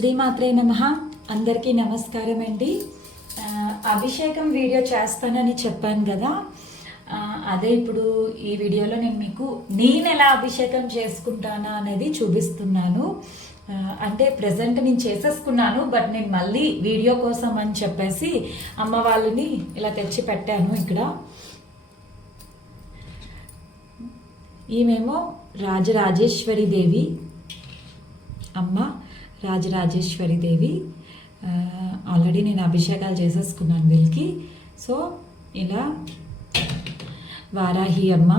శ్రీమాత్రే నమః. అందరికీ నమస్కారం అండి. అభిషేకం వీడియో చేస్తానని చెప్పాను కదా, అదే ఇప్పుడు ఈ వీడియోలో నేను ఎలా అభిషేకం చేసుకుంటానా అనేది చూపిస్తున్నాను. అంటే ప్రజెంట్ నేను చేసేసుకున్నాను, బట్ నేను మళ్ళీ వీడియో కోసం అని చెప్పేసి అమ్మ వాళ్ళని ఇలా తెచ్చి పెట్టాను. ఇక్కడ ఈమెమో రాజరాజేశ్వరి దేవి, అమ్మ రాజరాజేశ్వరి దేవి. ఆల్రెడీ నేను అభిషేకాలు చేసేసుకున్నాను వీళ్ళకి. సో ఇలా వారాహి అమ్మ,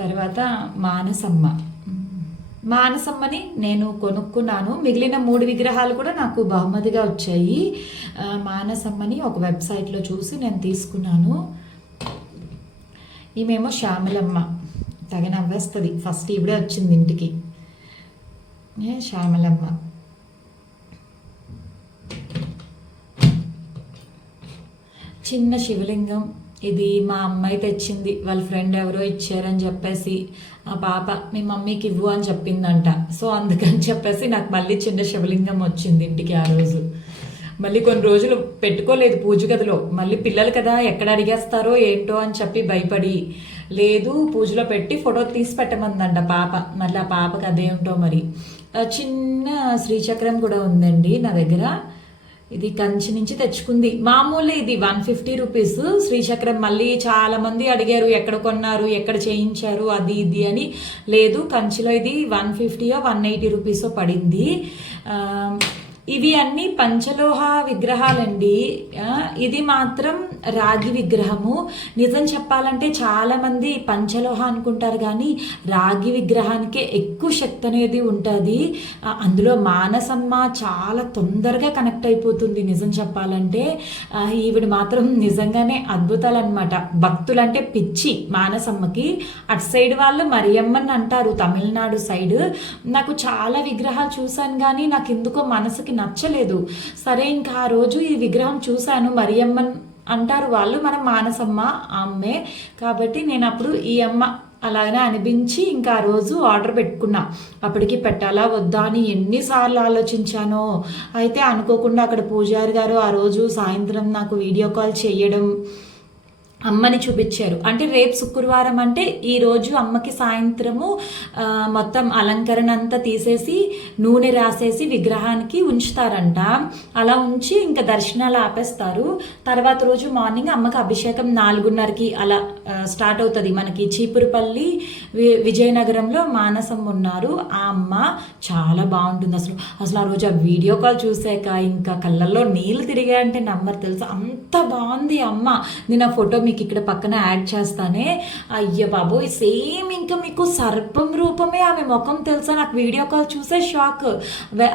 తర్వాత మానసమ్మని నేను కొనుక్కున్నాను. మిగిలిన 3 విగ్రహాలు కూడా నాకు బహుమతిగా వచ్చాయి. మానసమ్మని ఒక వెబ్సైట్లో చూసి నేను తీసుకున్నాను. ఈమెమో శ్యామలమ్మ, తెగ నవ్వేస్తుంది. ఫస్ట్ ఇవిడే వచ్చింది ఇంటికి. శ్యామలమ్మ, చిన్న శివలింగం. ఇది మా అమ్మాయి తెచ్చింది, వాళ్ళ ఫ్రెండ్ ఎవరో ఇచ్చారని చెప్పేసి ఆ పాప మీ మమ్మీకి ఇవ్వు అని చెప్పిందంట. సో అందుకని చెప్పేసి నాకు మళ్ళీ చిన్న శివలింగం వచ్చింది ఇంటికి. ఆ రోజు మళ్ళీ కొన్ని రోజులు పెట్టుకోలేదు పూజ గదిలో. మళ్ళీ పిల్లలు కదా ఎక్కడ అడిగేస్తారో ఏంటో అని చెప్పి భయపడి లేదు, పూజలో పెట్టి ఫోటో తీసి పెట్టమందంట పాప. మళ్ళీ ఆ పాపకి అదేంటో మరి. చిన్న శ్రీచక్రం కూడా ఉందండి నా దగ్గర. ఇది కంచి నుంచి తెచ్చుకుంది. మామూలు ఇది 150 రూపీస్ శ్రీచక్రం. మళ్ళీ చాలా మంది అడిగారు ఎక్కడ కొన్నారు, ఎక్కడ చేయించారు, అది ఇది అని. లేదు, కంచిలో ఇది 150 180 రూపీస్ పడింది. ఇవి అన్ని పంచలోహ విగ్రహాలండి. ఇది మాత్రం రాగి విగ్రహము. నిజం చెప్పాలంటే చాలామంది పంచలోహ అనుకుంటారు, కానీ రాగి విగ్రహానికే ఎక్కువ శక్తి అనేది ఉంటుంది. అందులో మానసమ్మ చాలా తొందరగా కనెక్ట్ అయిపోతుంది. నిజం చెప్పాలంటే ఈవిడ మాత్రం నిజంగానే అద్భుతాలు అనమాట. భక్తులంటే పిచ్చి మానసమ్మకి. అటు సైడ్ వాళ్ళు మరియమ్మని అంటారు, తమిళనాడు సైడ్. నాకు చాలా విగ్రహాలు చూశాను, కానీ నాకు ఎందుకో మనసుకి నచ్చలేదు. సరే, ఇంకా ఆ రోజు ఈ విగ్రహం చూశాను. మరియమ్మన్ అంటారు వాళ్ళు, మనం మానసమ్మ అమ్మే కాబట్టి నేను అప్పుడు ఈ అమ్మ అలాగనే అనిపించి ఇంకా ఆ రోజు ఆర్డర్ పెట్టుకున్నా. అప్పటికి పెట్టాలా వద్దా అని ఎన్నిసార్లు ఆలోచించానో. అయితే అనుకోకుండా అక్కడ పూజారి గారు ఆ రోజు సాయంత్రం నాకు వీడియో కాల్ చేయడం, అమ్మని చూపించారు. అంటే రేపు శుక్రవారం అంటే ఈరోజు అమ్మకి సాయంత్రము మొత్తం అలంకరణ అంతా తీసేసి నూనె రాసేసి విగ్రహానికి ఉంచుతారంట. అలా ఉంచి ఇంకా దర్శనాలు ఆపేస్తారు. తర్వాత రోజు మార్నింగ్ అమ్మకి అభిషేకం 4:30కి అలా స్టార్ట్ అవుతుంది. మనకి చీపురుపల్లి విజయనగరంలో మానసమ్మ ఉన్నారు. ఆ అమ్మ చాలా బాగుంటుంది అసలు. ఆ రోజు ఆ వీడియో కాల్ చూసాక ఇంకా కళ్ళల్లో నీళ్ళు తిరిగాయంటే నమ్మరు తెలుసా, అంత బాగుంది అమ్మ. నేను ఆ ఫోటో మీకు ఇక్కడ పక్కన యాడ్ చేస్తానే. అయ్య బాబోయ్, సేమ్ ఇంకా మీకు సర్పం రూపమే ఆమె ముఖం తెలుసా. నాకు వీడియో కాల్ చూసే షాక్.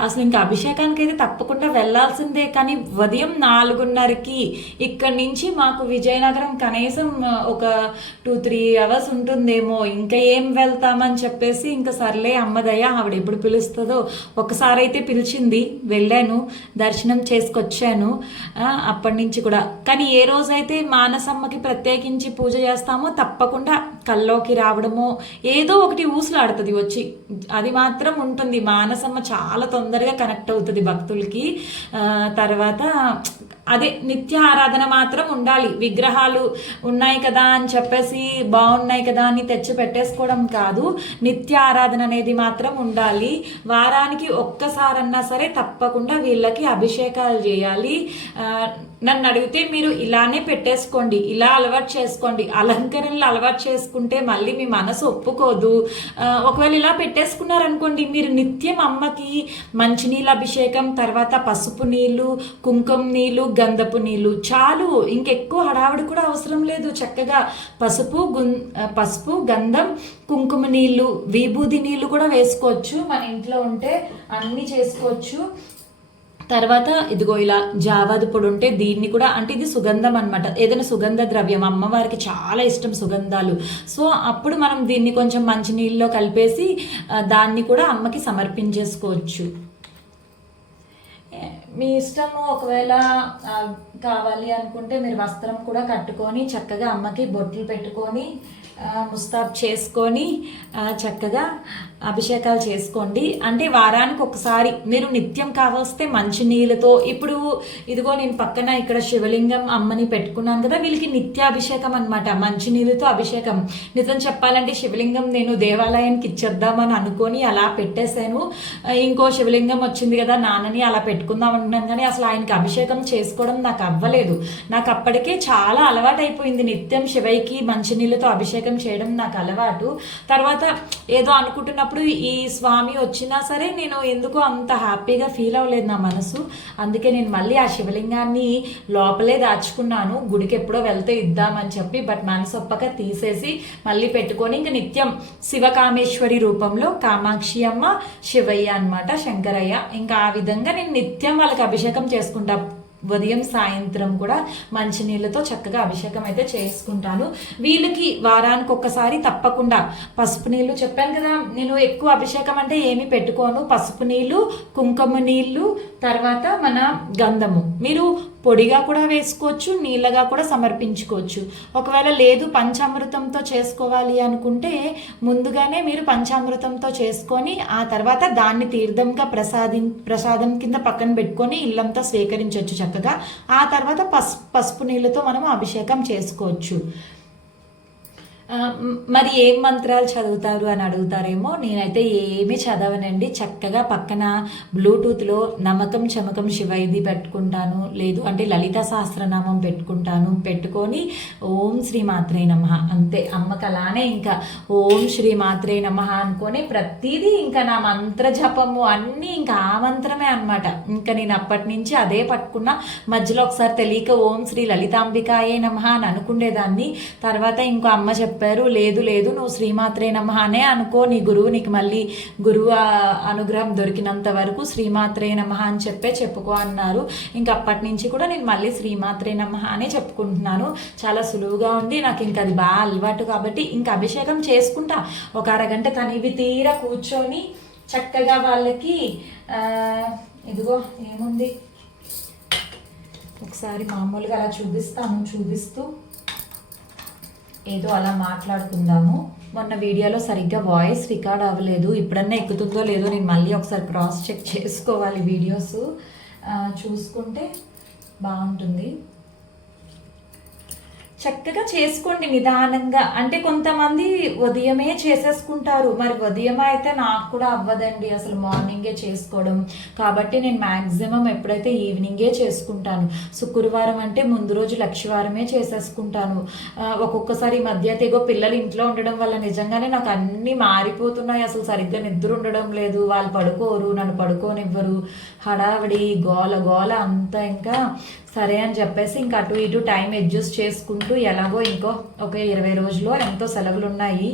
అసలు ఇంకా అభిషేకానికి అయితే తప్పకుండా వెళ్ళాల్సిందే. కానీ ఉదయం 4:30కి ఇక్కడి నుంచి మాకు విజయనగరం కనీసం ఒక 2-3 అవర్స్ ఉంటుందేమో. ఇంకా ఏం వెళ్తామని చెప్పేసి ఇంకా సర్లే అమ్మదయ్య, ఆవిడ ఎప్పుడు పిలుస్తుందో. ఒకసారి అయితే పిలిచింది, వెళ్ళాను, దర్శనం చేసుకొచ్చాను. అప్పటి నుంచి కూడా. కానీ ఏ రోజైతే మానసమ్మకి ప్రత్యేకించి పూజ చేస్తామో తప్పకుండా కల్లోకి రావడమో ఏదో ఒకటి ఊసులాడుతుంది వచ్చి. అది మాత్రం ఉంటుంది. మానసమ్మ చాలా తొందరగా కనెక్ట్ అవుతుంది భక్తులకి. తర్వాత అదే నిత్య ఆరాధన మాత్రం ఉండాలి. విగ్రహాలు ఉన్నాయి కదా అని చెప్పేసి బాగున్నాయి కదా అని తెచ్చి పెట్టేసుకోవడం కాదు. నిత్య ఆరాధన అనేది మాత్రం ఉండాలి. వారానికి ఒక్కసారన్నా సరే తప్పకుండా వీళ్ళకి అభిషేకాలు చేయాలి. నన్ను అడిగితే మీరు ఇలానే పెట్టేసుకోండి, ఇలా అలవాటు చేసుకోండి. అలంకరణలు అలవాటు చేసుకుంటే మళ్ళీ మీ మనసు ఒప్పుకోదు. ఒకవేళ ఇలా పెట్టేసుకున్నారనుకోండి, మీరు నిత్యం అమ్మకి మంచినీళ్ళ అభిషేకం, తర్వాత పసుపు నీళ్ళు, కుంకుమ నీళ్ళు, గంధపు నీళ్ళు చాలు. ఇంకెక్కువ హడావిడి కూడా అవసరం లేదు. చక్కగా పసుపు గంధం, కుంకుమ నీళ్ళు, విభూది నీళ్ళు కూడా వేసుకోవచ్చు. మన ఇంట్లో ఉంటే అన్నీ చేసుకోవచ్చు. తర్వాత ఇదిగో ఇలా జావాది పొడి ఉంటే దీన్ని కూడా, అంటే ఇది సుగంధం అనమాట. ఏదైనా సుగంధ ద్రవ్యం, అమ్మవారికి చాలా ఇష్టం సుగంధాలు. సో అప్పుడు మనం దీన్ని కొంచెం మంచినీళ్ళలో కలిపేసి దాన్ని కూడా అమ్మకి సమర్పించేసుకోవచ్చు. మీ ఇష్టము. ఒకవేళ కావాలి అనుకుంటే మీరు వస్త్రం కూడా కట్టుకొని చక్కగా అమ్మకి బొట్లు పెట్టుకొని ముస్తాబ్ చేసుకొని చక్కగా అభిషేకాలు చేసుకోండి. అంటే వారానికి ఒకసారి మీరు నిత్యం కావస్తే మంచి నీళ్ళతో, ఇప్పుడు ఇదిగో నేను పక్కన ఇక్కడ శివలింగం అమ్మని పెట్టుకున్నాను కదా, వీళ్ళకి నిత్యాభిషేకం అనమాట, మంచి నీళ్ళతో అభిషేకం. నిజం చెప్పాలంటే శివలింగం నేను దేవాలయానికి ఇచ్చేద్దామని అనుకొని అలా పెట్టేశాను. ఇంకో శివలింగం వచ్చింది కదా నాన్నని అలా పెట్టుకుందాం అనుకున్నాను, కానీ అసలు ఆయనకి అభిషేకం చేసుకోవడం నాకు అవ్వలేదు. నాకు అప్పటికే చాలా అలవాటు అయిపోయింది, నిత్యం శివయ్యకి మంచినీళ్ళతో అభిషేకం చేయడం నాకు అలవాటు. తర్వాత ఏదో అనుకుంటున్నప్పుడు ఈ స్వామి వచ్చినా సరే నేను ఎందుకో అంత హ్యాపీగా ఫీల్ అవ్వలేదు నా మనసు. అందుకే నేను మళ్ళీ ఆ శివలింగాన్ని లోపలే దాచుకున్నాను, గుడికి ఎప్పుడో వెళ్తే ఇద్దామని చెప్పి. బట్ మనసు ఒప్పక తీసేసి మళ్ళీ పెట్టుకొని ఇంక నిత్యం శివకామేశ్వరి రూపంలో కామాక్షి అమ్మ, శివయ్య అనమాట, శంకరయ్య. ఇంకా ఆ విధంగా నేను నిత్యం వాళ్ళకి అభిషేకం చేసుకుంటా. ఉదయం సాయంత్రం కూడా మంచినీళ్ళతో చక్కగా అభిషేకం అయితే చేసుకుంటాను. వీళ్ళకి వారానికి ఒక్కసారి తప్పకుండా పసుపు నీళ్ళు, చెప్పాను కదా నేను ఎక్కువ అభిషేకం అంటే ఏమీ పెట్టుకోను. పసుపు నీళ్ళు, కుంకుమ నీళ్ళు, తర్వాత మన గంధము మీరు పొడిగా కూడా వేసుకోవచ్చు, నీళ్ళగా కూడా సమర్పించుకోవచ్చు. ఒకవేళ లేదు పంచామృతంతో చేసుకోవాలి అనుకుంటే ముందుగానే మీరు పంచామృతంతో చేసుకొని ఆ తర్వాత దాన్ని తీర్థంగా ప్రసాదం కింద పక్కన పెట్టుకొని ఇల్లంతా స్వీకరించవచ్చు చక్కగా. ఆ తర్వాత పసుపు నీళ్ళతో మనం అభిషేకం చేసుకోవచ్చు. మరి ఏం మంత్రాలు చదువుతారు అని అడుగుతారేమో. నేనైతే ఏమీ చదవనండి, చక్కగా పక్కన బ్లూటూత్లో నమ్మకం చమకం శివైది పెట్టుకుంటాను, లేదు అంటే లలిత సహస్రనామం పెట్టుకుంటాను. పెట్టుకొని ఓం శ్రీ మాత్రే నమః అంతే. అమ్మకి అలానే ఇంకా ఓం శ్రీ మాత్రే నమః అనుకొని ప్రతిదీ ఇంకా నా మంత్ర జపము అన్నీ ఇంకా ఆ మంత్రమే అనమాట. ఇంకా నేను అప్పటి నుంచి అదే పట్టుకున్నా. మధ్యలో ఒకసారి తెలియక ఓం శ్రీ లలితాంబికాయే నమః అని అనుకునేదాన్ని. తర్వాత ఇంకో అమ్మ చెప్పారు, లేదు లేదు నువ్వు శ్రీమాత్రే నమః అనే అనుకో, నీ గురువు నీకు మళ్ళీ గురువు అనుగ్రహం దొరికినంత వరకు శ్రీమాత్రే నమః అని చెప్పుకో అన్నారు. ఇంక అప్పటి నుంచి కూడా నేను మళ్ళీ శ్రీమాత్రే నమః అనే చెప్పుకుంటున్నాను. చాలా సులువుగా ఉంది నాకు, ఇంకా అది బాగా అలవాటు కాబట్టి ఇంకా అభిషేకం చేసుకుంటా. ఒక అరగంట తనివి తీరా కూర్చొని చక్కగా వాళ్ళకి ఇదిగో ఏముంది ఒకసారి మామూలుగా అలా చూపిస్తూ ఏదో అలా మాట్లాడుకుందాము. మొన్న వీడియోలో సరిగ్గా వాయిస్ రికార్డ్ అవ్వలేదు, ఇప్పుడన్నా ఎక్కుతుందో లేదో నేను మళ్ళీ ఒకసారి క్రాస్ చెక్ చేసుకోవాలి. వీడియోస్ చూసుకుంటే బాగుంటుంది. చక్కగా చేసుకోండి నిదానంగా. అంటే కొంతమంది ఉదయమే చేసేసుకుంటారు, మరి ఉదయం అయితే నాకు కూడా అవ్వదండి అసలు, మార్నింగే చేసుకోవడం. కాబట్టి నేను మ్యాక్సిమం ఎప్పుడైతే ఈవినింగే చేసుకుంటాను. శుక్రవారం అంటే ముందు రోజు లక్షవారమే చేసేసుకుంటాను. ఒక్కొక్కసారి మధ్య తెగో పిల్లలు ఇంట్లో ఉండడం వల్ల నిజంగానే నాకు అన్నీ మారిపోతున్నాయి. అసలు సరిగ్గా నిద్ర ఉండడం లేదు, వాళ్ళు పడుకోరు, నన్ను పడుకోనివ్వరు, హడావిడి గోల గోల అంతా. ఇంకా సరే అని చెప్పేసి ఇంకా అటు ఇటు టైం అడ్జస్ట్ చేసుకుంటూ ఎలాగో ఇంకో ఒక 20 రోజులు ఎంతో సెలవులు ఉన్నాయి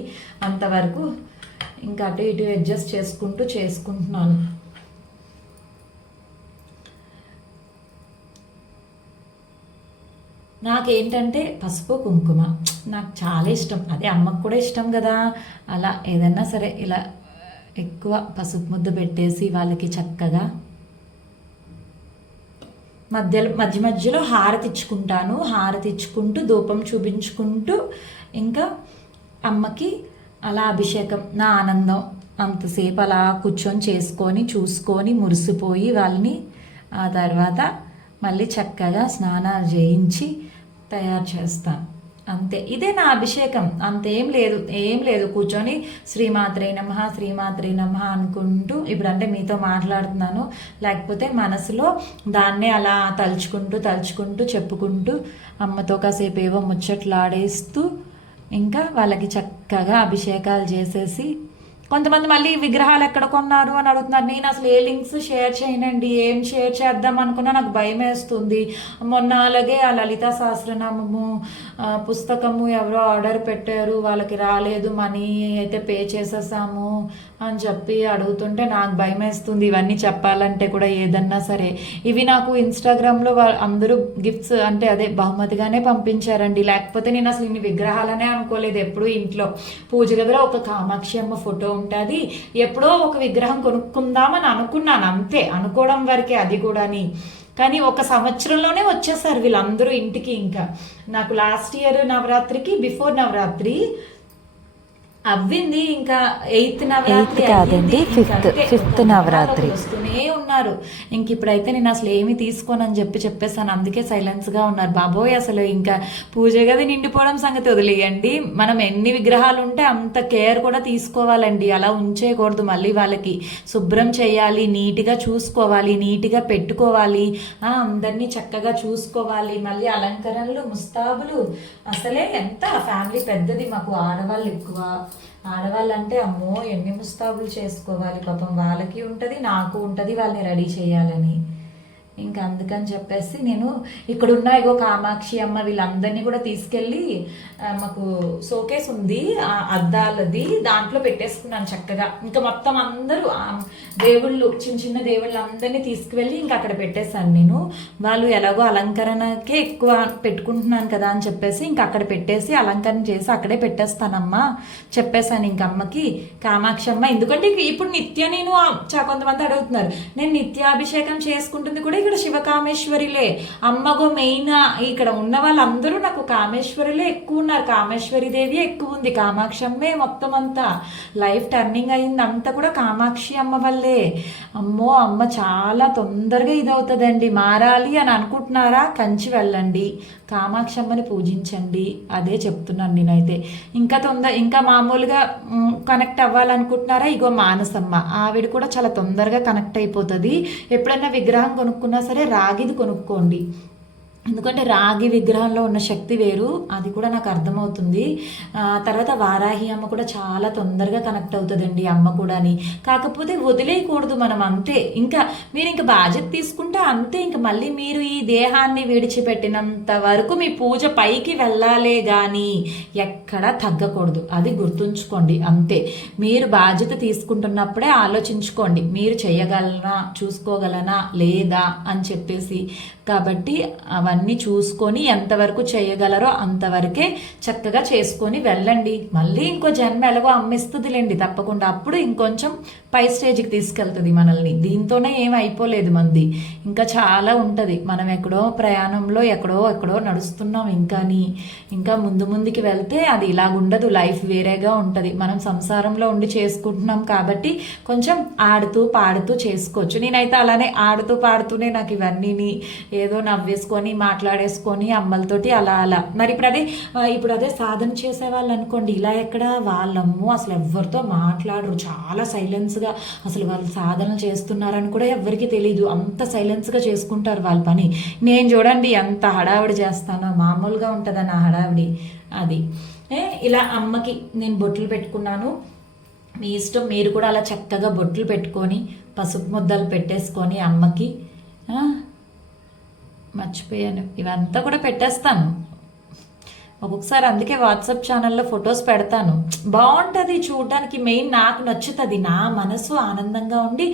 అంతవరకు ఇంకా అటు ఇటు అడ్జస్ట్ చేసుకుంటున్నాను. నాకేంటంటే పసుపు కుంకుమ నాకు చాలా ఇష్టం, అదే అమ్మకు కూడా ఇష్టం కదా. అలా ఏదన్నా సరే ఇలా ఎక్కువ పసుపు ముద్ద పెట్టేసి వాళ్ళకి చక్కగా మధ్య మధ్యలో హారతి ఇచ్చుకుంటాను. హారతి ఇచ్చుకుంటూ ధూపం చూపించుకుంటూ ఇంకా అమ్మకి అలా అభిషేకం, నా ఆనందం అంతసేపు అలా కూర్చొని చేసుకొని చూసుకొని మురిసిపోయి వాళ్ళని ఆ తర్వాత మళ్ళీ చక్కగా స్నానాలు చేయించి తయారు చేస్తాను. అంతే, ఇదే నా అభిషేకం. అంతేం లేదు కూర్చొని శ్రీమాత్రే నమః శ్రీమాత్రే నమః అనుకుంటూ ఇప్పుడు అంటే మీతో మాట్లాడుతున్నాను, లేకపోతే మనసులో దాన్నే అలా తలుచుకుంటూ చెప్పుకుంటూ అమ్మతో కాసేపు ఏవో ముచ్చట్లు ఆడేస్తూ ఇంకా వాళ్ళకి చక్కగా అభిషేకాలు చేసేసి. కొంతమంది మళ్ళీ విగ్రహాలు ఎక్కడ కొన్నారు అని అడుగుతున్నారు. నేను అసలు ఏ లింక్స్ షేర్ చేయనండి, ఏం షేర్ చేద్దాం అనుకున్నా నాకు భయం వేస్తుంది. మొన్న అలాగే ఆ లలితా సహస్రనామము పుస్తకము ఎవరో ఆర్డర్ పెట్టారు, వాళ్ళకి రాలేదు, మనీ అయితే పే చేసేసాము అని చెప్పి అడుగుతుంటే నాకు భయం వేస్తుంది ఇవన్నీ చెప్పాలంటే కూడా. ఏదన్నా సరే ఇవి నాకు ఇన్స్టాగ్రామ్లో అందరూ గిఫ్ట్స్ అంటే అదే బహుమతిగానే పంపించారండి, లేకపోతే నేను అసలు ఇన్ని విగ్రహాలనే అనుకోలేదు. ఎప్పుడు ఇంట్లో పూజ గదిలో ఒక కామాక్షి అమ్మ ఫోటో ఉంటుంది, ఎప్పుడో ఒక విగ్రహం కొనుక్కుందామని అనుకున్నాను, అంతే, అనుకోవడం వరకే, అది కూడాని. కానీ ఒక సంవత్సరంలోనే వచ్చేసారు వీళ్ళందరూ ఇంటికి. ఇంకా నాకు లాస్ట్ ఇయర్ నవరాత్రికి బిఫోర్ నవరాత్రి అవ్వింది. ఇంకా 8th నవరాత్రి కాదండి, అయ్యింది. ఫిఫ్త్ నవరాత్రి వస్తూనే ఉన్నారు. ఇంక ఇప్పుడైతే నేను అసలు ఏమి తీసుకోనని చెప్పేసాను. అందుకే సైలెన్స్గా ఉన్నారు. బాబోయ్, అసలు ఇంకా పూజ గది నిండిపోవడం సంగతి వదిలేయండి. మనం ఎన్ని విగ్రహాలు ఉంటే అంత కేర్ కూడా తీసుకోవాలండి. అలా ఉంచేయకూడదు. మళ్ళీ వాళ్ళకి శుభ్రం చేయాలి, నీట్గా చూసుకోవాలి, నీట్గా పెట్టుకోవాలి, అందరినీ చక్కగా చూసుకోవాలి. మళ్ళీ అలంకరణలు, ముస్తాబులు, అసలే ఎంత ఫ్యామిలీ పెద్దది. మాకు ఆడవాళ్ళు ఎక్కువ. ఆడవాళ్ళంటే అమ్మో ఎన్ని ముస్తాబులు చేసుకోవాలి. పాపం వాళ్ళకి ఉంటుంది, నాకు ఉంటుంది వాళ్ళని రెడీ చేయాలని. ఇంకా అందుకని చెప్పేసి నేను ఇక్కడున్న ఇగో కామాక్షి అమ్మ వీళ్ళందరినీ కూడా తీసుకెళ్ళి మాకు షోకేస్ ఉంది అద్దాలది, దాంట్లో పెట్టేసుకున్నాను చక్కగా. ఇంకా మొత్తం అందరూ దేవుళ్ళు, చిన్న చిన్న దేవుళ్ళు అందరినీ తీసుకువెళ్ళి ఇంకా అక్కడ పెట్టేశాను నేను. వాళ్ళు ఎలాగో అలంకరణకే ఎక్కువ పెట్టుకుంటున్నాను కదా అని చెప్పేసి ఇంకా అక్కడ పెట్టేసి అలంకరణ చేసి అక్కడే పెట్టేస్తానమ్మా చెప్పేశాను ఇంక అమ్మకి. కామాక్షి అమ్మ ఎందుకంటే ఇప్పుడు నిత్య నేను కొంతమంది అడుగుతున్నారు, నేను నిత్యాభిషేకం చేసుకుంటుంది కూడా ఇక్కడ శివకామేశ్వరిలే. అమ్మగో మెయిన్ ఇక్కడ ఉన్న వాళ్ళందరూ నాకు కామేశ్వరిలే ఎక్కువ ఉన్నారు. కామేశ్వరి దేవి ఎక్కువ ఉంది. కామాక్షి అమ్మే మొత్తం అంతా లైఫ్ టర్నింగ్ అయింది అంతా కూడా కామాక్షి అమ్మ వల్లే. అమ్మో అమ్మ చాలా తొందరగా ఇదవుతుందండి. మారాలి అని అనుకుంటున్నారా, కంచి వెళ్ళండి, కామాక్షి అమ్మని పూజించండి. అదే చెప్తున్నాను నేనైతే. ఇంకా మామూలుగా కనెక్ట్ అవ్వాలనుకుంటున్నారా, ఇగో మానసమ్మ, ఆవిడ కూడా చాలా తొందరగా కనెక్ట్ అయిపోతుంది. ఎప్పుడైనా విగ్రహం కొనుక్కున్నా సరే రాగిది కొనుక్కోండి. ఎందుకంటే రాగి విగ్రహంలో ఉన్న శక్తి వేరు, అది కూడా నాకు అర్థమవుతుంది. తర్వాత వారాహి అమ్మ కూడా చాలా తొందరగా కనెక్ట్ అవుతుందండి అమ్మ కూడాని. కాకపోతే వదిలేయకూడదు మనం, అంతే. ఇంకా మీరు ఇంకా బాధ్యత తీసుకుంటే అంతే. ఇంకా మళ్ళీ మీరు ఈ దేహాన్ని విడిచిపెట్టినంత వరకు మీ పూజ పైకి వెళ్ళాలే కానీ ఎక్కడా తగ్గకూడదు. అది గుర్తుంచుకోండి అంతే. మీరు బాధ్యత తీసుకుంటున్నప్పుడే ఆలోచించుకోండి, మీరు చేయగలనా, చూసుకోగలనా లేదా అని చెప్పేసి. కాబట్టి అవన్నీ చూసుకొని ఎంతవరకు చేయగలరో అంతవరకే చక్కగా చేసుకొని వెళ్ళండి. మళ్ళీ ఇంకో జన్మ ఎలాగో అమ్మిస్తుందిలేండి తప్పకుండా. అప్పుడు ఇంకొంచెం పై స్టేజ్కి తీసుకెళ్తుంది మనల్ని. దీంతోనే ఏం అయిపోలేదు మంది, ఇంకా చాలా ఉంటుంది. మనం ఎక్కడో ప్రయాణంలో ఎక్కడో నడుస్తున్నాం. ఇంకా ముందుకి వెళ్తే అది ఇలాగుండదు. లైఫ్ వేరేగా ఉంటుంది. మనం సంసారంలో ఉండి చేసుకుంటున్నాం కాబట్టి కొంచెం ఆడుతూ పాడుతూ చేసుకోవచ్చు. నేనైతే అలానే ఆడుతూ పాడుతూనే నాకు ఇవన్నీ ఏదో నవ్వేసుకొని మాట్లాడేసుకొని అమ్మలతోటి అలా మరి ఇప్పుడు అదే సాధన చేసేవాళ్ళు అనుకోండి, ఇలా ఎక్కడ వాళ్ళమ్మో అసలు ఎవరితో మాట్లాడరు, చాలా సైలెన్స్గా. అసలు వాళ్ళు సాధన చేస్తున్నారని కూడా ఎవరికి తెలియదు, అంత సైలెన్స్గా చేసుకుంటారు వాళ్ళ పని. నేను చూడండి ఎంత హడావిడి చేస్తానో, మామూలుగా ఉంటుందా నా హడావిడి. అది ఇలా అమ్మకి నేను బొట్లు పెట్టుకున్నాను. మీ ఇష్టం, మీరు కూడా అలా చక్కగా బొట్లు పెట్టుకొని పసుపు ముద్దలు పెట్టేసుకొని అమ్మకి. మర్చిపోయాను, ఇవంతా కూడా పెట్టేస్తాను ఒక్కొక్కసారి. అందుకే వాట్సాప్ ఛానల్లో ఫొటోస్ పెడతాను, బాగుంటుంది చూడడానికి. మెయిన్ నాకు నచ్చుతుంది, నా మనసు ఆనందంగా ఉండి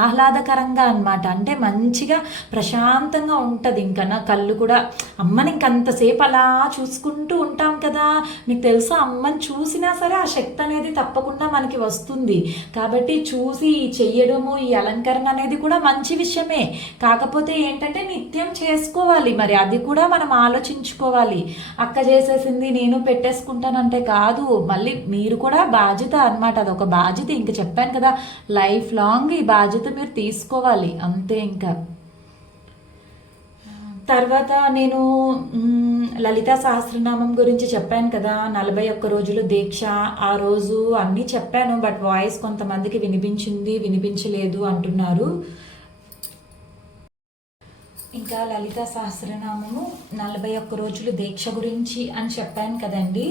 ఆహ్లాదకరంగా అనమాట. అంటే మంచిగా ప్రశాంతంగా ఉంటుంది. ఇంకా నా కళ్ళు కూడా అమ్మని ఇంకంతసేపు అలా చూసుకుంటూ ఉంటాం కదా. మీకు తెలుసా, అమ్మని చూసినా సరే ఆ శక్తి అనేది తప్పకుండా మనకి వస్తుంది. కాబట్టి చూసి చెయ్యడము, ఈ అలంకరణ అనేది కూడా మంచి విషయమే. కాకపోతే ఏంటంటే నిత్యం చేసుకోవాలి, మరి అది కూడా మనం ఆలోచించుకోవాలి. అక్క చేసేసింది నేను పెట్టేసుకుంటానంటే కాదు, మళ్ళీ మీరు కూడా బాధ్యత అనమాట. అదొక బాధ్యత. ఇంక చెప్పాను కదా, లైఫ్ లాంగ్ ఈ బాధ్యత మీరు తీసుకోవాలి అంతే. ఇంకా తర్వాత నేను లలితా సహస్రనామం గురించి చెప్పాను కదా, 41 రోజులు దీక్ష. ఆ రోజు అన్నీ చెప్పాను, బట్ వాయిస్ కొంతమందికి వినిపించలేదు అంటున్నారు. ఇంకా లలితా సహస్రనామము 41 రోజులు దీక్ష గురించి అని చెప్పాను కదండి.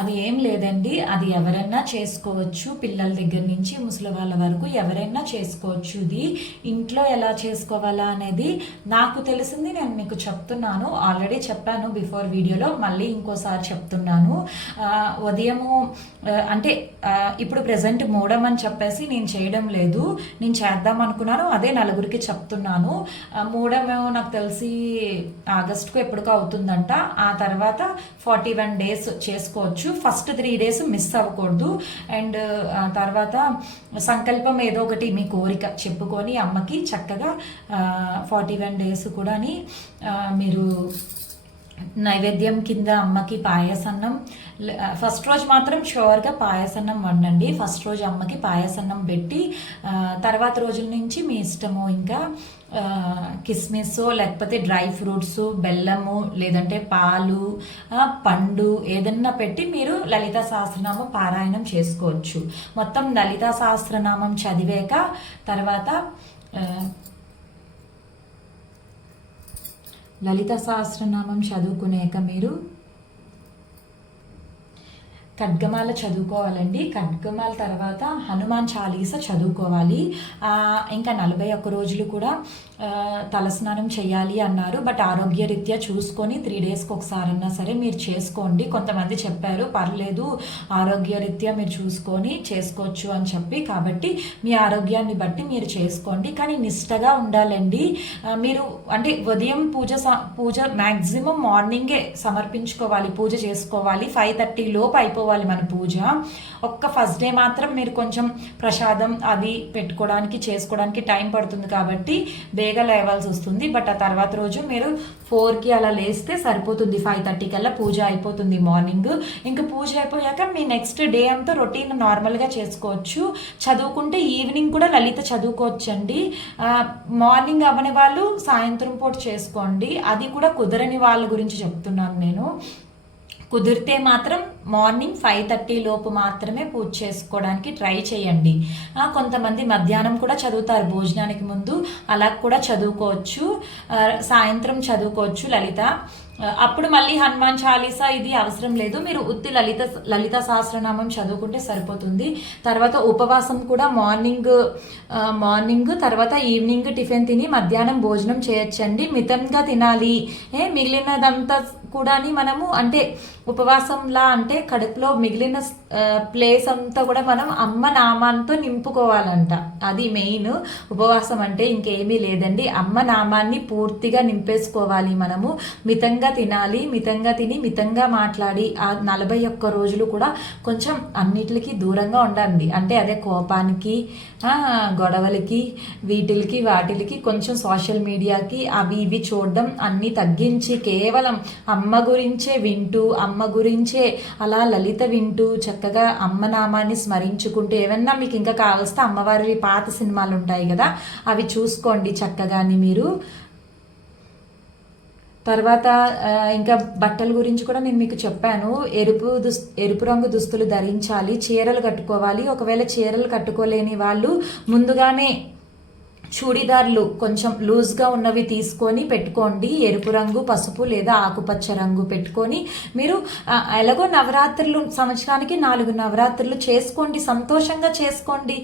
అవి ఏం లేదండి, అది ఎవరైనా చేసుకోవచ్చు. పిల్లల దగ్గర నుంచి ముసలి వాళ్ళ వరకు ఎవరైనా చేసుకోవచ్చు. ఇది ఇంట్లో ఎలా చేసుకోవాలా అనేది నాకు తెలిసింది నేను మీకు చెప్తున్నాను. ఆల్రెడీ చెప్పాను బిఫోర్ వీడియోలో, మళ్ళీ ఇంకోసారి చెప్తున్నాను. ఉదయము అంటే ఇప్పుడు ప్రజెంట్ మూడం అని చెప్పేసి నేను చేయడం లేదు, నేను చేద్దాం అనుకున్నాను, అదే నలుగురికి చెప్తున్నాను. మూడము నాకు తెలిసి ఆగస్టుకు ఎప్పటికో అవుతుందంట. ఆ తర్వాత 41 days చేసుకోవచ్చు. ఫస్ట్ 3 days మిస్ అవ్వకూడదు. అండ్ తర్వాత సంకల్పం ఏదో ఒకటి మీ కోరిక చెప్పుకొని అమ్మకి చక్కగా 41 days కూడా మీరు నైవేద్యం కింద అమ్మకి పాయసన్నం ఫస్ట్ రోజు మాత్రం షూర్గా పాయసన్నం వండండి. ఫస్ట్ రోజు అమ్మకి పాయసన్నం పెట్టి తర్వాత రోజుల నుంచి మీ ఇష్టము, ఇంకా కిస్మిస్ లేకపోతే డ్రై ఫ్రూట్స్, బెల్లము, లేదంటే పాలు, పండు ఏదన్నా పెట్టి మీరు లలితా సహస్రనామం పారాయణం చేసుకోవచ్చు. మొత్తం లలితా సహస్రనామం చదివాక తర్వాత లలిత సహస్రనామం చదువుకునేక మీరు ఖడ్గమాల చదువుకోవాలండి. ఖడ్గమాల తర్వాత హనుమాన్ చాలీస చదువుకోవాలి. ఇంకా 41 రోజులు కూడా తలస్నానం చేయాలి అన్నారు. బట్ ఆరోగ్యరీత్యా చూసుకొని 3 డేస్కి ఒకసారన్నా సరే మీరు చేసుకోండి. కొంతమంది చెప్పారు పర్లేదు ఆరోగ్యరీత్యా మీరు చూసుకొని చేసుకోవచ్చు అని చెప్పి, కాబట్టి మీ ఆరోగ్యాన్ని బట్టి మీరు చేసుకోండి. కానీ నిష్టగా ఉండాలండి. మీరు అంటే ఉదయం పూజ మ్యాక్సిమం మార్నింగే సమర్పించుకోవాలి, పూజ చేసుకోవాలి. 5:30 లోపు అయిపోవాలి మన పూజ. ఒక్క ఫస్ట్ డే మాత్రం మీరు కొంచెం ప్రసాదం అది పెట్టుకోవడానికి చేసుకోవడానికి టైం పడుతుంది కాబట్టి బేగా లేవాల్సి వస్తుంది. బట్ ఆ తర్వాత రోజు మీరు 4కి అలా లేస్తే సరిపోతుంది. 5:30 కల్లా పూజ అయిపోతుంది మార్నింగ్. ఇంకా పూజ అయిపోయాక మీ నెక్స్ట్ డే అంతా రొటీన్ నార్మల్గా చేసుకోవచ్చు. చదువుకుంటే ఈవినింగ్ కూడా లలిత చదువుకోవచ్చండి. మార్నింగ్ అవ్వని వాళ్ళు సాయంత్రం పూట చేసుకోండి. అది కూడా కుదరని వాళ్ళ గురించి చెప్తున్నాను నేను. కుదిరితే మాత్రం మార్నింగ్ 5:30 లోపు మాత్రమే పూజ చేసుకోవడానికి ట్రై చేయండి. కొంతమంది మధ్యాహ్నం కూడా చదువుతారు భోజనానికి ముందు, అలా కూడా చదువుకోవచ్చు. సాయంత్రం చదువుకోవచ్చు లలిత. అప్పుడు మళ్ళీ హనుమాన్ చాలీసా ఇది అవసరం లేదు. మీరు ఉత్తి లలిత సహస్రనామం చదువుకుంటే సరిపోతుంది. తర్వాత ఉపవాసం కూడా మార్నింగ్ తర్వాత ఈవినింగ్ టిఫిన్ తిని మధ్యాహ్నం భోజనం చేయొచ్చండి. మితంగా తినాలి. మిగిలినదంతా కూడా మనము అంటే ఉపవాసంలా అంటే కడుపులో మిగిలిన ప్లేస్ అంతా కూడా మనం అమ్మ నామాంతో నింపుకోవాలంట. అది మెయిన్ ఉపవాసం అంటే ఇంకేమీ లేదండి. అమ్మ నామాన్ని పూర్తిగా నింపేసుకోవాలి మనము. మితంగా తినాలి, మితంగా తిని మితంగా మాట్లాడి ఆ 41 రోజులు కూడా కొంచెం అన్నిటికి దూరంగా ఉండండి. అంటే అదే కోపానికి, గొడవలకి, వాటికి కొంచెం సోషల్ మీడియాకి అవి ఇవి చూడడం అన్నీ తగ్గించి కేవలం అమ్మ గురించే వింటూ, అమ్మ గురించే అలా లలిత వింటూ చక్కగా అమ్మ నామాన్ని స్మరించుకుంటూ, ఏమన్నా మీకు ఇంకా కావలిస్తే అమ్మవారి పాత సినిమాలు ఉంటాయి కదా అవి చూసుకోండి చక్కగాని మీరు. తర్వాత ఇంకా బట్టల గురించి కూడా నేను మీకు చెప్పాను. ఎరుపు రంగు దుస్తులు ధరించాలి, చీరలు కట్టుకోవాలి. ఒకవేళ చీరలు కట్టుకోలేని వాళ్ళు ముందుగానే చూడిదార్లు కొంచెం లూజ్గా ఉన్నవి తీసుకొని పెట్టుకోండి. ఎరుపు రంగు, పసుపు లేదా ఆకుపచ్చ రంగు పెట్టుకొని మీరు ఎలాగో నవరాత్రులు సంవత్సరానికి 4 నవరాత్రులు చేసుకోండి, సంతోషంగా చేసుకోండి.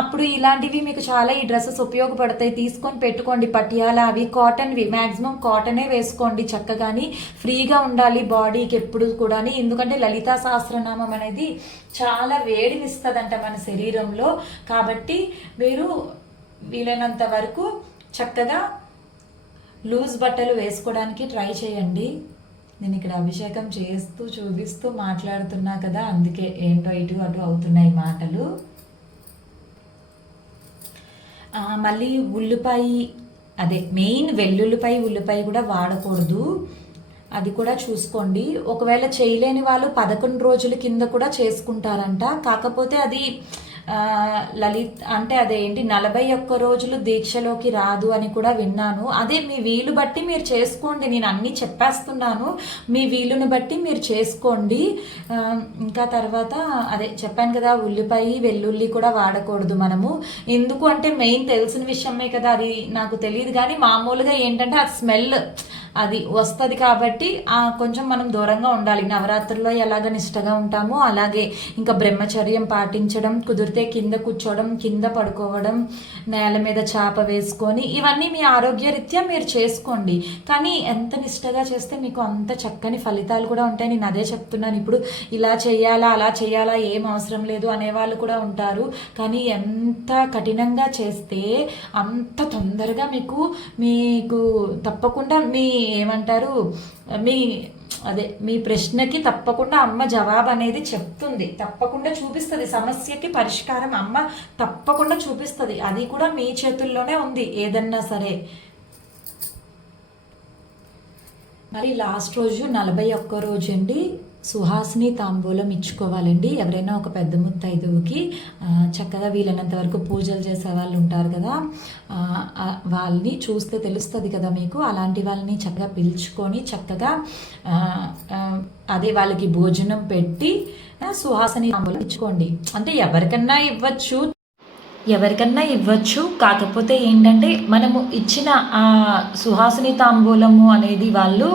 అప్పుడు ఇలాంటివి మీకు చాలా ఈ డ్రెస్సెస్ ఉపయోగపడతాయి. తీసుకొని పెట్టుకోండి. పటియాల అవి కాటన్వి, మ్యాక్సిమం కాటనే వేసుకోండి. చక్కగాని ఫ్రీగా ఉండాలి బాడీకి ఎప్పుడు కూడా. ఎందుకంటే లలితా సహస్రనామం అనేది చాలా వేడినిస్తుందంట మన శరీరంలో. కాబట్టి మీరు వీలైనంత వరకు చక్కగా లూజ్ బట్టలు వేసుకోవడానికి ట్రై చేయండి. నేను ఇక్కడ అభిషేకం చేస్తూ చూపిస్తూ మాట్లాడుతున్నా కదా, అందుకే ఏంటో ఇటు అటు అవుతున్నాయి మాటలు. మళ్ళీ ఉల్లిపాయ, అదే మెయిన్ ఉల్లిపాయ కూడా వాడకూడదు. అది కూడా చూసుకోండి. ఒకవేళ చేయలేని వాళ్ళు 11 రోజుల కింద కూడా చేసుకుంటారంట. కాకపోతే అది లలిత్ అంటే అదేంటి 41 రోజులు దీక్షలోకి రాదు అని కూడా విన్నాను. అదే మీ వీలు బట్టి మీరు చేసుకోండి. నేను అన్నీ చెప్పేస్తున్నాను, మీ వీలుని బట్టి మీరు చేసుకోండి. ఇంకా తర్వాత అదే చెప్పాను కదా, ఉల్లిపాయ వెల్లుల్లి కూడా వాడకూడదు మనము. ఎందుకు అంటే మెయిన్ తెలిసిన విషయమే కదా, అది నాకు తెలియదు కానీ మామూలుగా ఏంటంటే ఆ స్మెల్ అది వస్తుంది కాబట్టి కొంచెం మనం దూరంగా ఉండాలి. నవరాత్రుల్లో ఎలాగ నిష్టగా ఉంటామో అలాగే ఇంకా బ్రహ్మచర్యం పాటించడం, కుదిరితే కింద కూర్చోవడం, కింద పడుకోవడం, నేల మీద చాప వేసుకొని ఇవన్నీ మీ ఆరోగ్యరీత్యా మీరు చేసుకోండి. కానీ ఎంత నిష్టగా చేస్తే మీకు అంత చక్కని ఫలితాలు కూడా ఉంటాయి. నేను అదే చెప్తున్నాను. ఇప్పుడు ఇలా చేయాలా అలా చేయాలా ఏం అవసరం లేదు అనేవాళ్ళు కూడా ఉంటారు. కానీ ఎంత కఠినంగా చేస్తే అంత తొందరగా మీకు తప్పకుండా ఏమంటారు మీ ప్రశ్నకి తప్పకుండా అమ్మ జవాబు అనేది చెప్తుంది, తప్పకుండా చూపిస్తుంది. సమస్యకి పరిష్కారం అమ్మ తప్పకుండా చూపిస్తుంది. అది కూడా మీ చేతుల్లోనే ఉంది ఏదన్నా సరే. మరి లాస్ట్ రోజు 41 రోజు అండి. సుహాసిని తాంబూలం ఇచ్చుకోవాలండి. ఎవరైనా ఒక పెద్ద ముత్తైదువుకి చక్కగా వీలైనంత వరకు పూజలు చేసే వాళ్ళు ఉంటారు కదా, వాళ్ళని చూస్తే తెలుస్తుంది కదా మీకు. అలాంటి వాళ్ళని చక్కగా పిలుచుకొని చక్కగా అదే వాళ్ళకి భోజనం పెట్టి సుహాసిని తాంబూలం ఇచ్చుకోండి. అంటే ఎవరికన్నా ఇవ్వచ్చు. కాకపోతే ఏంటంటే మనము ఇచ్చిన ఆ సుహాసిని తాంబూలము అనేది వాళ్ళు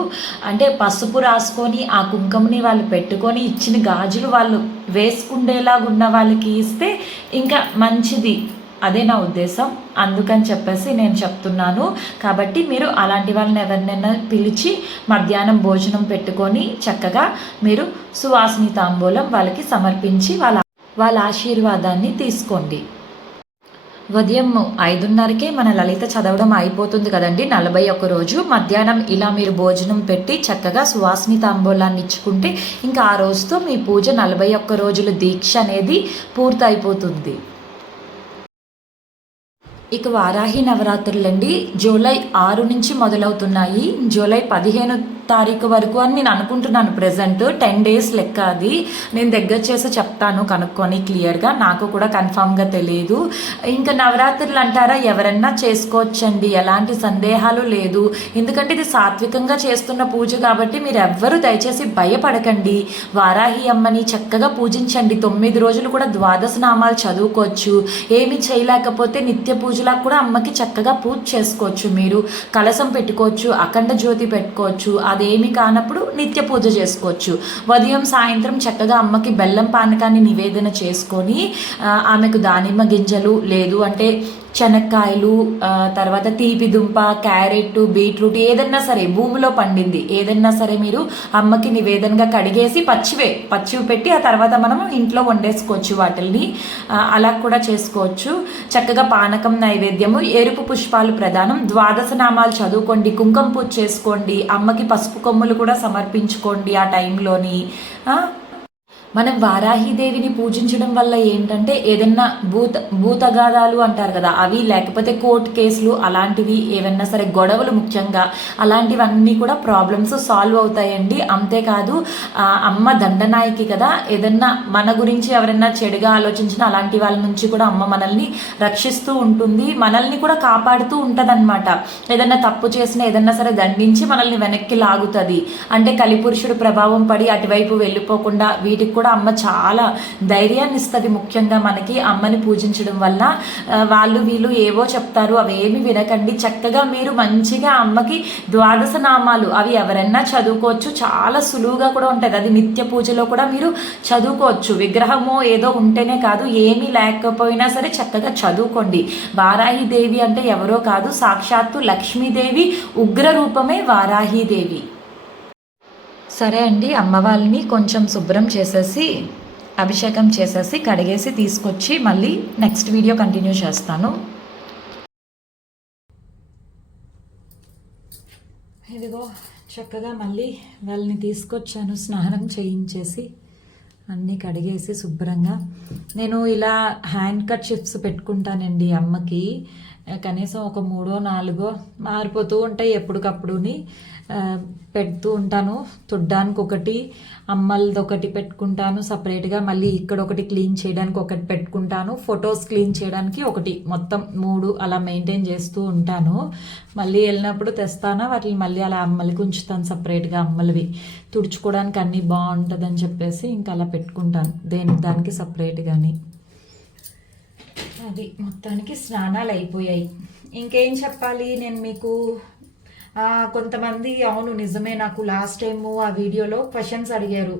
అంటే పసుపు రాసుకొని ఆ కుంకుమని వాళ్ళు పెట్టుకొని ఇచ్చిన గాజులు వాళ్ళు వేసుకుండేలాగా ఉన్న వాళ్ళకి ఇస్తే ఇంకా మంచిది. అదే నా ఉద్దేశం. అందుకని చెప్పేసి నేను చెప్తున్నాను. కాబట్టి మీరు అలాంటి వాళ్ళని ఎవరినైనా పిలిచి మధ్యాహ్నం భోజనం పెట్టుకొని చక్కగా మీరు సువాసిని తాంబూలం వాళ్ళకి సమర్పించి వాళ్ళ ఆశీర్వాదాన్ని తీసుకోండి. ఉదయం 5:30కే మన లలిత చదవడం అయిపోతుంది కదండి, 41 రోజు. మధ్యాహ్నం ఇలా మీరు భోజనం పెట్టి చక్కగా సువాసిని తాంబూలాన్ని ఇచ్చుకుంటే ఇంకా ఆ రోజుతో మీ పూజ 41 రోజుల దీక్ష అనేది పూర్తయిపోతుంది. ఇక వారాహి నవరాత్రులండి జూలై 6 నుంచి మొదలవుతున్నాయి. జూలై 15 తారీఖు వరకు అని నేను అనుకుంటున్నాను. ప్రెజెంట్ 10 డేస్ లెక్క. అది నేను దగ్గర చేసి చెప్తాను కనుక్కొని క్లియర్గా, నాకు కూడా కన్ఫామ్గా తెలియదు. ఇంకా నవరాత్రులు అంటారా, ఎవరన్నా చేసుకోవచ్చండి, ఎలాంటి సందేహాలు లేదు. ఎందుకంటే ఇది సాత్వికంగా చేస్తున్న పూజ కాబట్టి మీరు ఎవ్వరూ దయచేసి భయపడకండి. వారాహి అమ్మని చక్కగా పూజించండి. 9 రోజులు కూడా ద్వాదశ నామాలు చదువుకోవచ్చు. ఏమి చేయలేకపోతే నిత్య పూజలా కూడా అమ్మకి చక్కగా పూజ చేసుకోవచ్చు. మీరు కలశం పెట్టుకోవచ్చు, అఖండ జ్యోతి పెట్టుకోవచ్చు. అదేమి కానప్పుడు నిత్య పూజ చేసుకోవచ్చు. ఉదయం సాయంత్రం చక్కగా అమ్మకి బెల్లం పానకాన్ని నివేదన చేసుకొని ఆమెకు దానిమ్మ గింజలు లేదు అంటే శనక్కాయలు, తర్వాత తీపి దుంప, క్యారెట్, బీట్రూట్ ఏదన్నా సరే భూమిలో పండింది ఏదన్నా సరే మీరు అమ్మకి నివేదనగా కడిగేసి పచ్చివి పెట్టి ఆ తర్వాత మనం ఇంట్లో వండేసుకోవచ్చు వాటిల్ని. అలా కూడా చేసుకోవచ్చు. చక్కగా పానకం నైవేద్యము, ఎరుపు పుష్పాలు ప్రధానం, ద్వాదశ నామాలు చదువుకోండి, కుంకుమ పూజ చేసుకోండి, అమ్మకి పసుపు కొమ్ములు కూడా సమర్పించుకోండి ఆ టైంలోని. మనం వారాహిదేవిని పూజించడం వల్ల ఏంటంటే ఏదన్నా భూతగాదాలు అంటారు కదా, అవి లేకపోతే కోర్టు కేసులు అలాంటివి ఏవన్నా సరే గొడవలు ముఖ్యంగా అలాంటివన్నీ కూడా ప్రాబ్లమ్స్ సాల్వ్ అవుతాయండి. అంతేకాదు అమ్మ దండనాయకి కదా, ఏదన్నా మన గురించి ఎవరైనా చెడుగా ఆలోచించినా అలాంటి వాళ్ళ నుంచి కూడా అమ్మ మనల్ని రక్షిస్తూ ఉంటుంది, మనల్ని కూడా కాపాడుతూ ఉంటుంది అనమాట. ఏదన్నా తప్పు చేసినా ఏదన్నా సరే దండించి మనల్ని వెనక్కి లాగుతుంది. అంటే కలిపురుషుడు ప్రభావం పడి అటువైపు వెళ్ళిపోకుండా వీటికి కూడా అమ్మ చాలా ధైర్యాన్ని ఇస్తుంది. ముఖ్యంగా మనకి అమ్మని పూజించడం వల్ల వాళ్ళు వీళ్ళు ఏవో చెప్తారు, అవేమి వినకండి. చక్కగా మీరు మంచిగా అమ్మకి ద్వాదశ నామాలు అవి ఎవరైనా చదువుకోవచ్చు. చాలా సులువుగా కూడా ఉంటుంది. అది నిత్య పూజలో కూడా మీరు చదువుకోవచ్చు. విగ్రహమో ఏదో ఉంటేనే కాదు, ఏమీ లేకపోయినా సరే చక్కగా చదువుకోండి. వారాహిదేవి అంటే ఎవరో కాదు, సాక్షాత్తు లక్ష్మీదేవి ఉగ్ర రూపమే వారాహిదేవి. సరే అండి, అమ్మవారిని కొంచెం శుభ్రం చేసేసి అభిషేకం చేసేసి కడిగేసి తీసుకొచ్చి మళ్ళీ నెక్స్ట్ వీడియో కంటిన్యూ చేస్తాను. ఇదిగో చక్కగా మళ్ళీ వాళ్ళని తీసుకొచ్చాను, స్నానం చేయించేసి అన్నీ కడిగేసి శుభ్రంగా. నేను ఇలా హ్యాండ్ కర్చీఫ్స్ పెట్టుకుంటానండి అమ్మకి. కనీసం ఒక 3-4 మారిపోతూ ఉంటాయి ఎప్పటికప్పుడుని. పెడుతూ ఉంటాను. తుడ్డానికి ఒకటి, అమ్మలది ఒకటి పెట్టుకుంటాను సపరేట్గా, మళ్ళీ ఇక్కడ ఒకటి క్లీన్ చేయడానికి ఒకటి పెట్టుకుంటాను, ఫొటోస్ క్లీన్ చేయడానికి ఒకటి, మొత్తం 3 అలా మెయింటైన్ చేస్తూ ఉంటాను. మళ్ళీ వెళ్ళినప్పుడు తెస్తాను వాటిని, మళ్ళీ అలా అమ్మలకి ఉంచుతాను సపరేట్గా. అమ్మలవి తుడుచుకోవడానికి అన్నీ బాగుంటుందని చెప్పేసి ఇంకా అలా పెట్టుకుంటాను దానికి సపరేట్గాని. అది మొత్తానికి స్నానాలు అయిపోయాయి. ఇంకేం చెప్పాలి నేను మీకు. కొంతమంది అవును నిజమే, నాకు లాస్ట్ టైము ఆ వీడియోలో క్వశ్చన్స్ అడిగారు,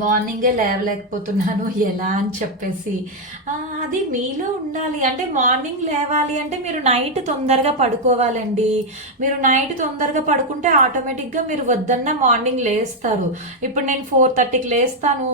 మార్నింగే లేవలేకపోతున్నాను ఎలా అని చెప్పేసి. అది మీలో ఉండాలి. అంటే మార్నింగ్ లేవాలి అంటే మీరు నైట్ తొందరగా పడుకోవాలండి. మీరు నైట్ తొందరగా పడుకుంటే ఆటోమేటిక్గా మీరు వద్దన్న మార్నింగ్ లేస్తారు. ఇప్పుడు నేను 4:30కి లేస్తాను.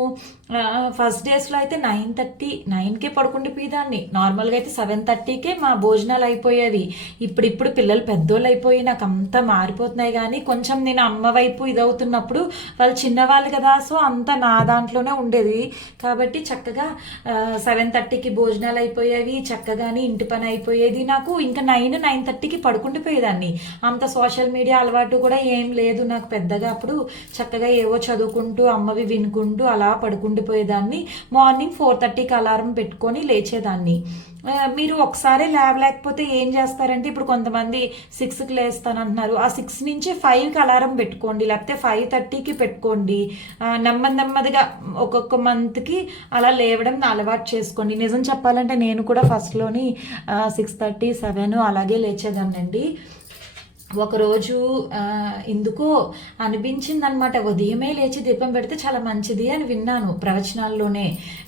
ఫస్ట్ డేస్లో అయితే 9:30-9కే పడుకుండిపోయేదాన్ని. నార్మల్గా అయితే 7:30కే మా భోజనాలు అయిపోయేవి. ఇప్పుడు పిల్లలు పెద్దోళ్ళు అయిపోయి నాకు అంతా మారిపోతున్నాయి. కానీ కొంచెం నేను అమ్మ వైపు ఇదవుతున్నప్పుడు వాళ్ళు చిన్నవాళ్ళు కదా, సో అంత నా దాంట్లోనే ఉండేది కాబట్టి చక్కగా 7:30కి భోజనాలు అయిపోయేవి, చక్కగాని ఇంటి పని అయిపోయేది. నాకు ఇంకా 9:30కి పడుకుండిపోయేదాన్ని. అంత సోషల్ మీడియా అలవాటు కూడా ఏం లేదు నాకు పెద్దగా. అప్పుడు చక్కగా ఏవో చదువుకుంటూ అమ్మవి వినుకుంటూ అలా పడుకుండిపోయేదాన్ని. మార్నింగ్ 4:30కి అలారం పెట్టుకొని లేచేదాన్ని. మీరు ఒకసారి లేవలేకపోతే ఏం చేస్తారంటే, ఇప్పుడు కొంతమంది 6కి లేస్తానంటున్నారు, ఆ 6 నుంచి 5కి అలారం పెట్టుకోండి, లేకపోతే 5:30కి పెట్టుకోండి. నెమ్మదిగా ఒక్కొక్క మంత్కి అలా లేవడం అలవాటు చేసుకోండి. నిజం చెప్పాలంటే నేను కూడా ఫస్ట్లోని 6:30, 7 అలాగే లేచేదాన్నండి. ఒకరోజు ఎందుకో అనిపించింది అనమాట, ఉదయమే లేచి దీపం పెడితే చాలా మంచిది అని విన్నాను ప్రవచనాల్లోనే.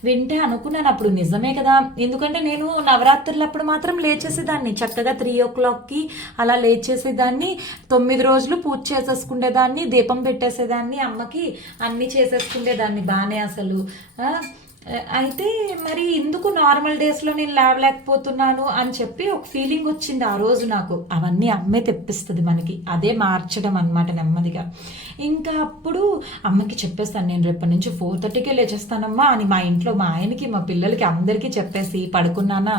వింటే అనుకున్నాను అప్పుడు నిజమే కదా, ఎందుకంటే నేను నవరాత్రులప్పుడు మాత్రం లేచేసేదాన్ని చక్కగా 3 o'clockకి అలా లేచేసేదాన్ని. 9 రోజులు పూజ చేసేసుకునేదాన్ని, దీపం పెట్టేసేదాన్ని, అమ్మకి అన్నీ చేసేసుకునేదాన్ని బాగానే అసలు. అయితే మరి ఎందుకు నార్మల్ డేస్లో నేను లేవలేకపోతున్నాను అని చెప్పి ఒక ఫీలింగ్ వచ్చింది ఆ రోజు నాకు. అవన్నీ అమ్మే తెప్పిస్తుంది మనకి, అదే మార్చడం అనమాట నెమ్మదిగా. ఇంకా అప్పుడు అమ్మకి చెప్పేస్తాను, నేను రేపటి నుంచి 4:30కే లేచేస్తానమ్మా అని మా ఇంట్లో మా ఆయనకి మా పిల్లలకి అందరికీ చెప్పేసి పడుకున్నానా.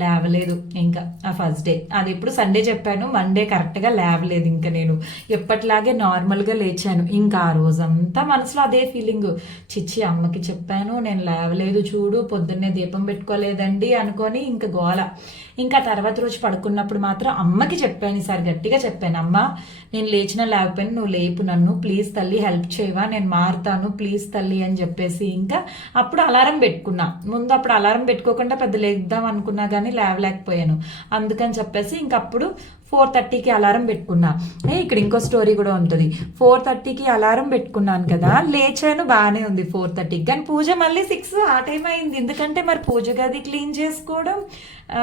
లేవలేదు ఇంకా ఆ ఫస్ట్ డే. అది ఎప్పుడు సండే చెప్పాను, మండే కరెక్ట్గా లేవలేదు. ఇంకా నేను ఎప్పటిలాగే నార్మల్గా లేచాను. ఇంకా ఆ రోజంతా మనసులో అదే ఫీలింగ్, చిచ్చి అమ్మకి చెప్పాను నేను లేవలేదు చూడు, పొద్దున్నే దీపం పెట్టుకోలేదండి అనుకొని ఇంకా గోల. ఇంకా తర్వాత రోజు పడుకున్నప్పుడు మాత్రం అమ్మకి చెప్పాను, ఈసారి గట్టిగా చెప్పాను, అమ్మ నేను లేచినా లేకపోయినా నువ్వు లేపు నన్ను, ప్లీజ్ తల్లి హెల్ప్ చేయవా, నేను మారుతాను ప్లీజ్ తల్లి అని చెప్పేసి. ఇంకా అప్పుడు అలారం పెట్టుకున్నా. ముందు అప్పుడు అలారం పెట్టుకోకుండా పెద్ద లేద్దాం అనుకున్నా కానీ లేవలేకపోయాను. అందుకని చెప్పేసి ఇంకప్పుడు 4:30కి అలారం పెట్టుకున్నా. ఇక్కడ ఇంకో స్టోరీ కూడా ఉంటుంది. 4:30కి అలారం పెట్టుకున్నాను కదా, లేచాను బాగానే ఉంది 4:30కి, కానీ పూజ మళ్ళీ 6 ఆ టైం అయింది. ఎందుకంటే మరి పూజ గది క్లీన్ చేసుకోవడం,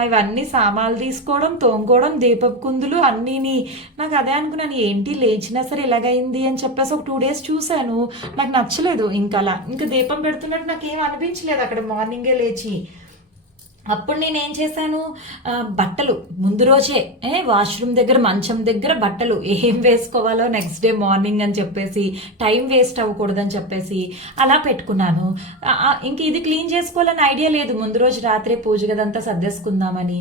ఇవన్నీ సామాన్లు తీసుకోవడం, తోముకోవడం, దీపపు కుందులు అన్నీని. నాకు అదే అనుకున్నాను, ఏంటి లేచినా సరే ఇలాగైంది అని చెప్పేసి ఒక 2 days చూశాను. నాకు నచ్చలేదు. ఇంకా అలా ఇంకా దీపం పెడుతున్నట్టు నాకు ఏం అనిపించలేదు అక్కడ మార్నింగే లేచి. అప్పుడు నేనేం చేశాను, బట్టలు ముందు రోజే వాష్రూమ్ దగ్గర మంచం దగ్గర బట్టలు ఏం వేసుకోవాలో నెక్స్ట్ డే మార్నింగ్ అని చెప్పేసి, టైం వేస్ట్ అవ్వకూడదని చెప్పేసి అలా పెట్టుకున్నాను. ఇంక ఇది క్లీన్ చేసుకోవాలని ఐడియా లేదు, ముందు రోజు రాత్రే పూజ గదంతా సర్దేసుకుందామని.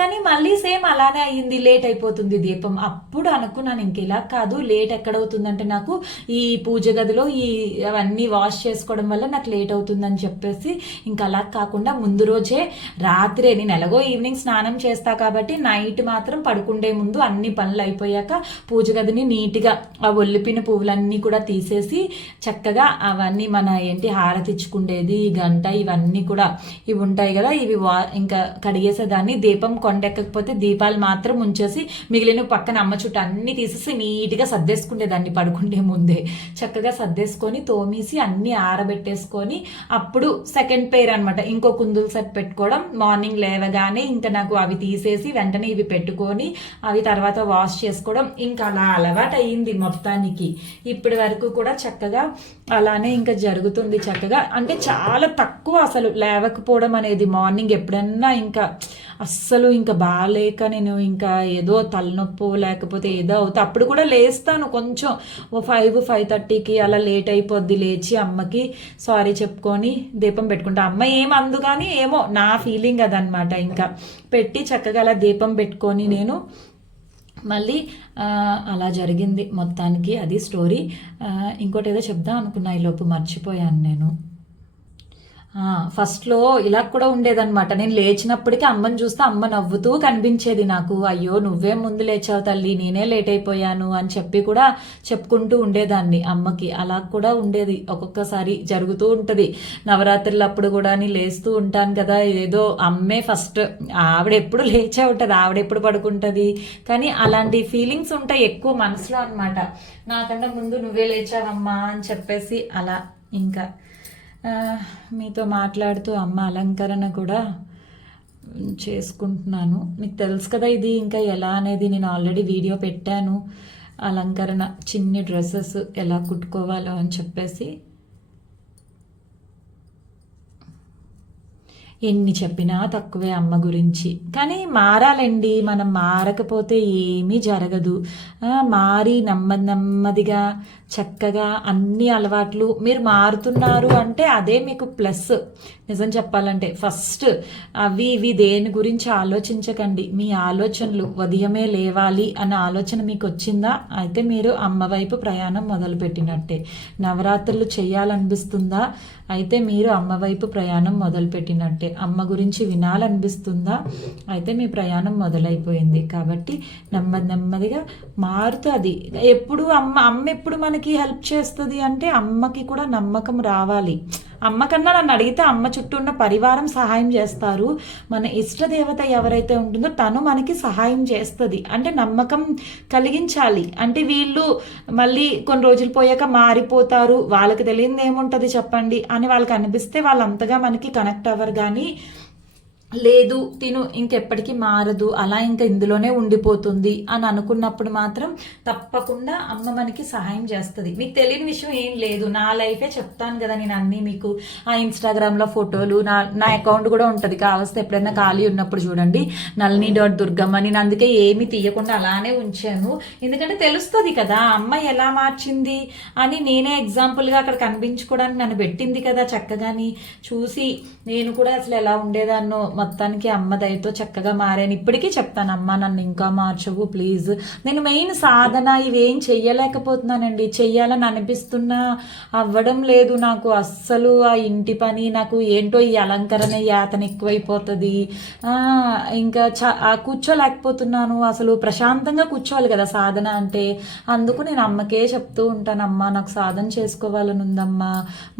కానీ మళ్ళీ సేమ్ అలానే అయ్యింది, లేట్ అయిపోతుంది దీపం. అప్పుడు అనుకున్నాను ఇంక ఇలా కాదు, లేట్ ఎక్కడవుతుందంటే నాకు ఈ పూజ గదిలో ఈ అవన్నీ వాష్ చేసుకోవడం వల్ల నాకు లేట్ అవుతుందని చెప్పేసి ఇంకా అలా కాకుండా ముందు రోజే రాత్రే, నేను ఎలాగో ఈవినింగ్ స్నానం చేస్తా కాబట్టి నైట్ మాత్రం పడుకుండే ముందు అన్ని పనులు అయిపోయాక పూజ గదిని నీట్గా ఆ ఒల్లిపిన పువ్వులన్నీ కూడా తీసేసి చక్కగా అవన్నీ మన హారతి ఇచ్చుకుండేది గంట ఇవన్నీ కూడా ఇవి ఉంటాయి కదా, ఇవి ఇంకా కడిగేసేదాన్ని. దీపం కొండెక్కకపోతే దీపాలు మాత్రం ఉంచేసి మిగిలిన పక్కన అమ్మ చుట్టూ అన్ని తీసేసి నీట్గా సర్దేసుకునేదాన్ని పడుకుండే ముందే. చక్కగా సర్దేసుకొని తోమేసి అన్ని ఆరబెట్టేసుకొని అప్పుడు సెకండ్ పేర్ అనమాట ఇంకో కుందులు సెట్ పెట్టుకోవడం. మార్నింగ్ లేవగానే ఇంకా నాకు అవి తీసేసి వెంటనే ఇవి పెట్టుకొని అవి తర్వాత వాష్ చేసుకోవడం. ఇంకా అలా అలవాటు అయ్యింది మొత్తానికి. ఇప్పటి వరకు కూడా చక్కగా అలానే ఇంకా జరుగుతుంది చక్కగా. అంటే చాలా తక్కువ అసలు లేవకపోవడం అనేది మార్నింగ్. ఎప్పుడన్నా ఇంకా అస్సలు ఇంకా బాగాలేక నేను ఇంకా ఏదో తలనొప్పి లేకపోతే ఏదో అవుతా అప్పుడు కూడా లేస్తాను కొంచెం 5:30కి అలా లేట్ అయిపోద్ది. లేచి అమ్మకి సారీ చెప్పుకొని దీపం పెట్టుకుంటా. అమ్మ ఏమందు కానీ ఏమో నా ఫీలింగ్ అదనమాట. ఇంకా పెట్టి చక్కగా అలా దీపం పెట్టుకొని నేను మళ్ళీ అలా జరిగింది మొత్తానికి. అది స్టోరీ. ఇంకోటి ఏదో చెప్దాం అనుకున్నా, ఈలోపు మర్చిపోయాను నేను. ఫస్ట్లో ఇలా కూడా ఉండేదన్నమాట. నేను లేచినప్పటికీ అమ్మని చూస్తే అమ్మ నవ్వుతూ కనిపించేది నాకు. అయ్యో నువ్వే ముందు లేచావు తల్లి, నేనే లేట్ అయిపోయాను అని చెప్పి కూడా చెప్పుకుంటూ ఉండేదాన్ని అమ్మకి. అలా కూడా ఉండేది, ఒక్కొక్కసారి జరుగుతూ ఉంటుంది. నవరాత్రులప్పుడు కూడా నేను లేస్తూ ఉంటాను కదా, ఏదో అమ్మే ఫస్ట్, ఆవిడెప్పుడు లేచే ఉంటుంది, ఆవిడెప్పుడు పడుకుంటుంది. కానీ అలాంటి ఫీలింగ్స్ ఉంటాయి ఎక్కువ మనసులో అనమాట. నాకన్నా ముందు నువ్వే లేచావమ్మా అని చెప్పేసి అలా. ఇంకా మీతో మాట్లాడుతూ అమ్మ అలంకరణ కూడా చేసుకుంటున్నాను. మీకు తెలుసు కదా ఇది ఇంకా ఎలా అనేది, నేను ఆల్రెడీ వీడియో పెట్టాను. అలంకరణ చిన్ని డ్రెస్సెస్ ఎలా కుట్టుకోవాలో అని చెప్పేసి. ఎన్ని చెప్పినా తక్కువే అమ్మ గురించి. కానీ మారాలండి, మనం మారకపోతే ఏమీ జరగదు. మారి నెమ్మదిగా చక్కగా అన్ని అలవాట్లు మీరు మారుతున్నారు అంటే అదే మీకు ప్లస్. నిజం చెప్పాలంటే ఫస్ట్ అవి ఇవి దేని గురించి ఆలోచించకండి. మీ ఆలోచనలు ఉదయమే లేవాలి అన్న ఆలోచన మీకు వచ్చిందా, అయితే మీరు అమ్మ వైపు ప్రయాణం మొదలుపెట్టినట్టే. నవరాత్రులు చేయాలనిపిస్తుందా, అయితే మీరు అమ్మ వైపు ప్రయాణం మొదలుపెట్టినట్టే. అమ్మ గురించి వినాలనిపిస్తుందా, అయితే మీ ప్రయాణం మొదలైపోయింది. కాబట్టి నెమ్మదిగా మారుతుంది. ఎప్పుడు అమ్మ ఎప్పుడు మనకి హెల్ప్ చేస్తుంది అంటే అమ్మకి కూడా నమ్మకం రావాలి. అమ్మ కన్నా నన్ను అడిగితే అమ్మ చుట్టూ ఉన్న పరివారం సహాయం చేస్తారు. మన ఇష్టదేవత ఎవరైతే ఉంటుందో తను మనకి సహాయం చేస్తుంది. అంటే నమ్మకం కలిగించాలి. అంటే వీళ్ళు మళ్ళీ కొన్ని రోజులు పోయాక మారిపోతారు, వాళ్ళకి తెలియదు ఏముంటుంది చెప్పండి అని వాళ్ళకి అనిపిస్తే వాళ్ళు అంతగా మనకి కనెక్ట్ అవ్వరు. కానీ లేదు తిను ఇంకెప్పటికీ మారదు, అలా ఇంకా ఇందులోనే ఉండిపోతుంది అని అనుకున్నప్పుడు మాత్రం తప్పకుండా అమ్మ మనకి సహాయం చేస్తుంది. మీకు తెలియని విషయం ఏం లేదు, నా లైఫే చెప్తాను కదా నేను అన్నీ మీకు. ఆ ఇన్స్టాగ్రామ్లో ఫోటోలు, నా అకౌంట్ కూడా ఉంటుంది, కావస్తే ఎప్పుడైనా ఖాళీ ఉన్నప్పుడు చూడండి, nalini.durgamma. నేను అందుకే ఏమి తీయకుండా అలానే ఉంచాను, ఎందుకంటే తెలుస్తుంది కదా అమ్మ ఎలా మార్చింది అని. నేనే ఎగ్జాంపుల్గా అక్కడ కనిపించుకోవడానికి నన్ను పెట్టింది కదా చక్కగాని. చూసి నేను కూడా అసలు ఎలా ఉండేదాన్నో మొత్తానికి అమ్మ దయతో చక్కగా మారాను. ఇప్పటికీ చెప్తాను, అమ్మ నన్ను ఇంకా మార్చవు ప్లీజ్. నేను మెయిన్ సాధన ఇవేం చెయ్యలేకపోతున్నానండి. చెయ్యాలని అనిపిస్తున్నా అవ్వడం లేదు నాకు అస్సలు. ఆ ఇంటి పని నాకు ఏంటో ఈ అలంకరణ యాతన ఎక్కువైపోతుంది. ఇంకా కూర్చోలేకపోతున్నాను అసలు. ప్రశాంతంగా కూర్చోవాలి కదా సాధన అంటే. అందుకు నేను అమ్మకే చెప్తూ ఉంటాను, అమ్మ నాకు సాధన చేసుకోవాలని ఉందమ్మా,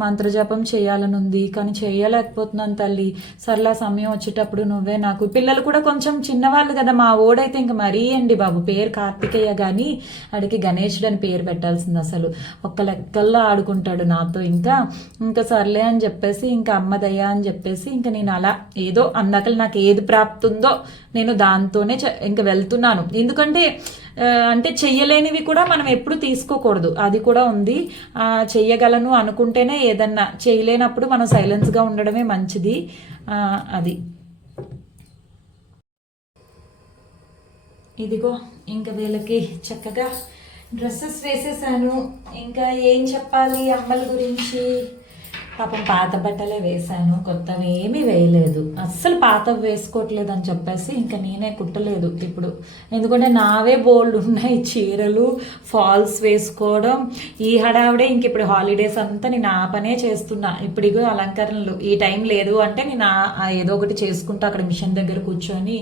మంత్రజపం చేయాలని ఉంది, కానీ చేయలేకపోతున్నాను తల్లి. సర్లా సమయం వచ్చేటప్పుడు నువ్వే నాకు. పిల్లలు కూడా కొంచెం చిన్నవాళ్ళు కదా, మా ఓడైతే ఇంకా మరీ అండి బాబు, పేరు కార్తికేయ కానీ అడిగి గణేశుడు అని పేరు పెట్టాల్సింది. అసలు ఒక్క లెక్కల్లో ఆడుకుంటాడు నాతో. ఇంకా సర్లే అని చెప్పేసి ఇంకా అమ్మదయ్యా అని చెప్పేసి ఇంకా నేను అలా ఏదో అందాకలు నాకు ఏది ప్రాప్తుందో నేను దాంతోనే ఇంకా వెళ్తున్నాను. ఎందుకంటే అంటే చెయ్యలేనివి కూడా మనం ఎప్పుడు తీసుకోకూడదు, అది కూడా ఉంది. చెయ్యగలను అనుకుంటేనే ఏదన్నా, చేయలేనప్పుడు మనం సైలెన్స్గా ఉండడమే మంచిది. అది ఇదిగో ఇంకా వీళ్ళకి చక్కగా డ్రెస్సెస్ వేసేసాను. ఇంకా ఏం చెప్పాలి అమ్మల గురించి. పాపం పాత బట్టలే వేశాను, కొత్తవి ఏమీ వేయలేదు. అస్సలు పాతవి వేసుకోవట్లేదు అని చెప్పేసి ఇంకా నేనే కుట్టలేదు ఇప్పుడు. ఎందుకంటే నావే బోల్డ్ ఉన్నాయి చీరలు, ఫాల్స్ వేసుకోవడం, ఈ హడావిడే. ఇంక ఇప్పుడు హాలిడేస్ అంతా నేను ఆ పనే చేస్తున్నా. ఇప్పుడు ఇగో అలంకరణలు, ఈ టైం లేదు అంటే నేను ఏదో ఒకటి చేసుకుంటా అక్కడ మిషన్ దగ్గర కూర్చొని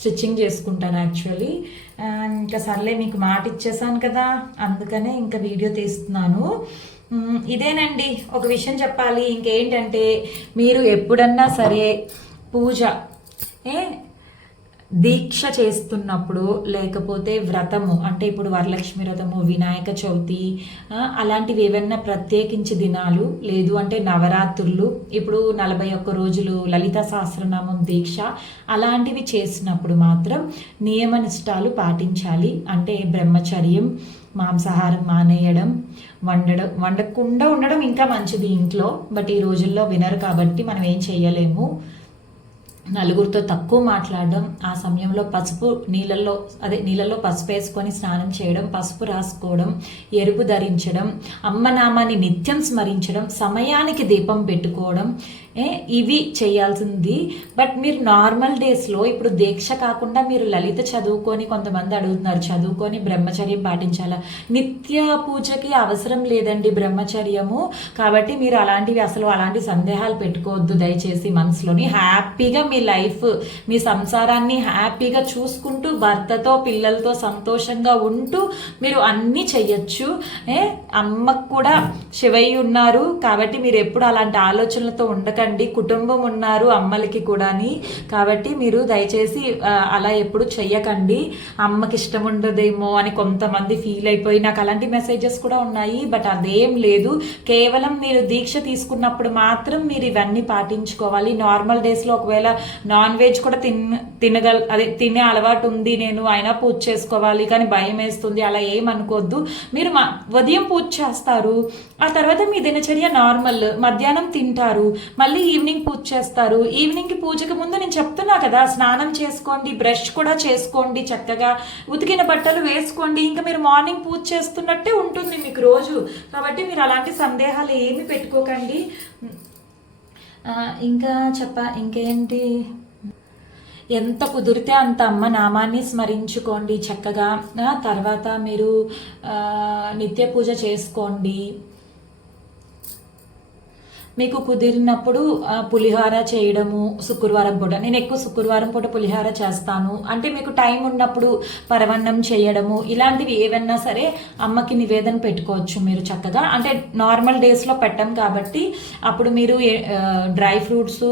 స్టిచ్చింగ్ చేసుకుంటాను యాక్చువల్లీ. ఇంకా సర్లే మీకు మాట ఇచ్చేసాను కదా, అందుకనే ఇంకా వీడియో తీస్తున్నాను. ఇదేనండి ఒక విషయం చెప్పాలి. ఇంకేంటంటే మీరు ఎప్పుడన్నా సరే పూజ దీక్ష చేస్తున్నప్పుడు, లేకపోతే వ్రతము అంటే ఇప్పుడు వరలక్ష్మి వ్రతము, వినాయక చవితి, అలాంటివి ఏవన్నా ప్రత్యేకించి దినాలు, లేదు అంటే నవరాత్రులు, ఇప్పుడు 41 రోజులు లలిత సహస్రనామం దీక్ష, అలాంటివి చేసినప్పుడు మాత్రం నియమనిష్టాలు పాటించాలి. అంటే బ్రహ్మచర్యం, మాంసాహారం మానేయడం, వండకుండా ఉండడం ఇంకా మంచిది ఇంట్లో. బట్ ఈ రోజుల్లో వినరు కాబట్టి మనం ఏం చెయ్యలేము. నలుగురితో తక్కువ మాట్లాడడం, ఆ సమయంలో నీళ్ళల్లో పసుపు వేసుకొని స్నానం చేయడం, పసుపు రాసుకోవడం, ఎరుపు ధరించడం, అమ్మ నామాన్ని నిత్యం స్మరించడం, సమయానికి దీపం పెట్టుకోవడం, ఇవి చేయాల్సింది. బట్ మీరు నార్మల్ డేస్లో ఇప్పుడు దీక్ష కాకుండా మీరు లలిత చదువుకొని, కొంతమంది అడుగుతున్నారు చదువుకొని బ్రహ్మచర్యం పాటించాలా. నిత్య పూజకి అవసరం లేదండి బ్రహ్మచర్యము. కాబట్టి మీరు అలాంటి సందేహాలు పెట్టుకోవద్దు దయచేసి మనసులోని. హ్యాపీగా మీ లైఫ్, మీ సంసారాన్ని హ్యాపీగా చూసుకుంటూ భర్తతో పిల్లలతో సంతోషంగా ఉంటూ మీరు అన్నీ చెయ్యొచ్చు. అమ్మకు కూడా శివయ్య ఉన్నారు కాబట్టి మీరు ఎప్పుడు అలాంటి ఆలోచనలతో ఉండకండి. కుటుంబం ఉన్నారు అమ్మలకి కూడాని, కాబట్టి మీరు దయచేసి అలా ఎప్పుడు చెయ్యకండి. అమ్మకి ఇష్టం ఉండదేమో అని కొంతమంది ఫీల్ అయిపోయి నాకు అలాంటి మెసేజెస్ కూడా ఉన్నాయి. బట్ అదేం లేదు, కేవలం మీరు దీక్ష తీసుకున్నప్పుడు మాత్రం మీరు ఇవన్నీ పాటించుకోవాలి. నార్మల్ డేస్లో ఒకవేళ నాన్ వెజ్ కూడా తినే అలవాటు ఉంది నేను, అయినా పూజ చేసుకోవాలి కానీ భయం వేస్తుంది, అలా ఏమనుకోవద్దు. మీరు ఉదయం పూజ చేస్తారు, ఆ తర్వాత మీ దినచర్య నార్మల్, మధ్యాహ్నం తింటారు, మళ్ళీ మళ్ళీ ఈవినింగ్ పూజ చేస్తారు. ఈవినింగ్కి పూజకి ముందు నేను చెప్తున్నా కదా, స్నానం చేసుకోండి, బ్రష్ కూడా చేసుకోండి, చక్కగా ఉతికిన బట్టలు వేసుకోండి, ఇంకా మీరు మార్నింగ్ పూజ చేస్తున్నట్టే ఉంటుంది మీకు రోజు. కాబట్టి మీరు అలాంటి సందేహాలు ఏమి పెట్టుకోకండి. ఇంకా ఇంకేంటి, ఎంత కుదిరితే అంత అమ్మ నామాన్ని స్మరించుకోండి చక్కగా. తర్వాత మీరు నిత్య పూజ చేసుకోండి. మీకు కుదిరినప్పుడు పులిహోర చేయడము శుక్రవారం పూట. నేను ఎక్కువ శుక్రవారం పూట పులిహోర చేస్తాను. అంటే మీకు టైం ఉన్నప్పుడు పరవన్నం చేయడము, ఇలాంటివి ఏవన్నా సరే అమ్మకి నివేదన పెట్టుకోవచ్చు మీరు చక్కగా. అంటే నార్మల్ డేస్లో పెట్టం కాబట్టి అప్పుడు మీరు డ్రై ఫ్రూట్స్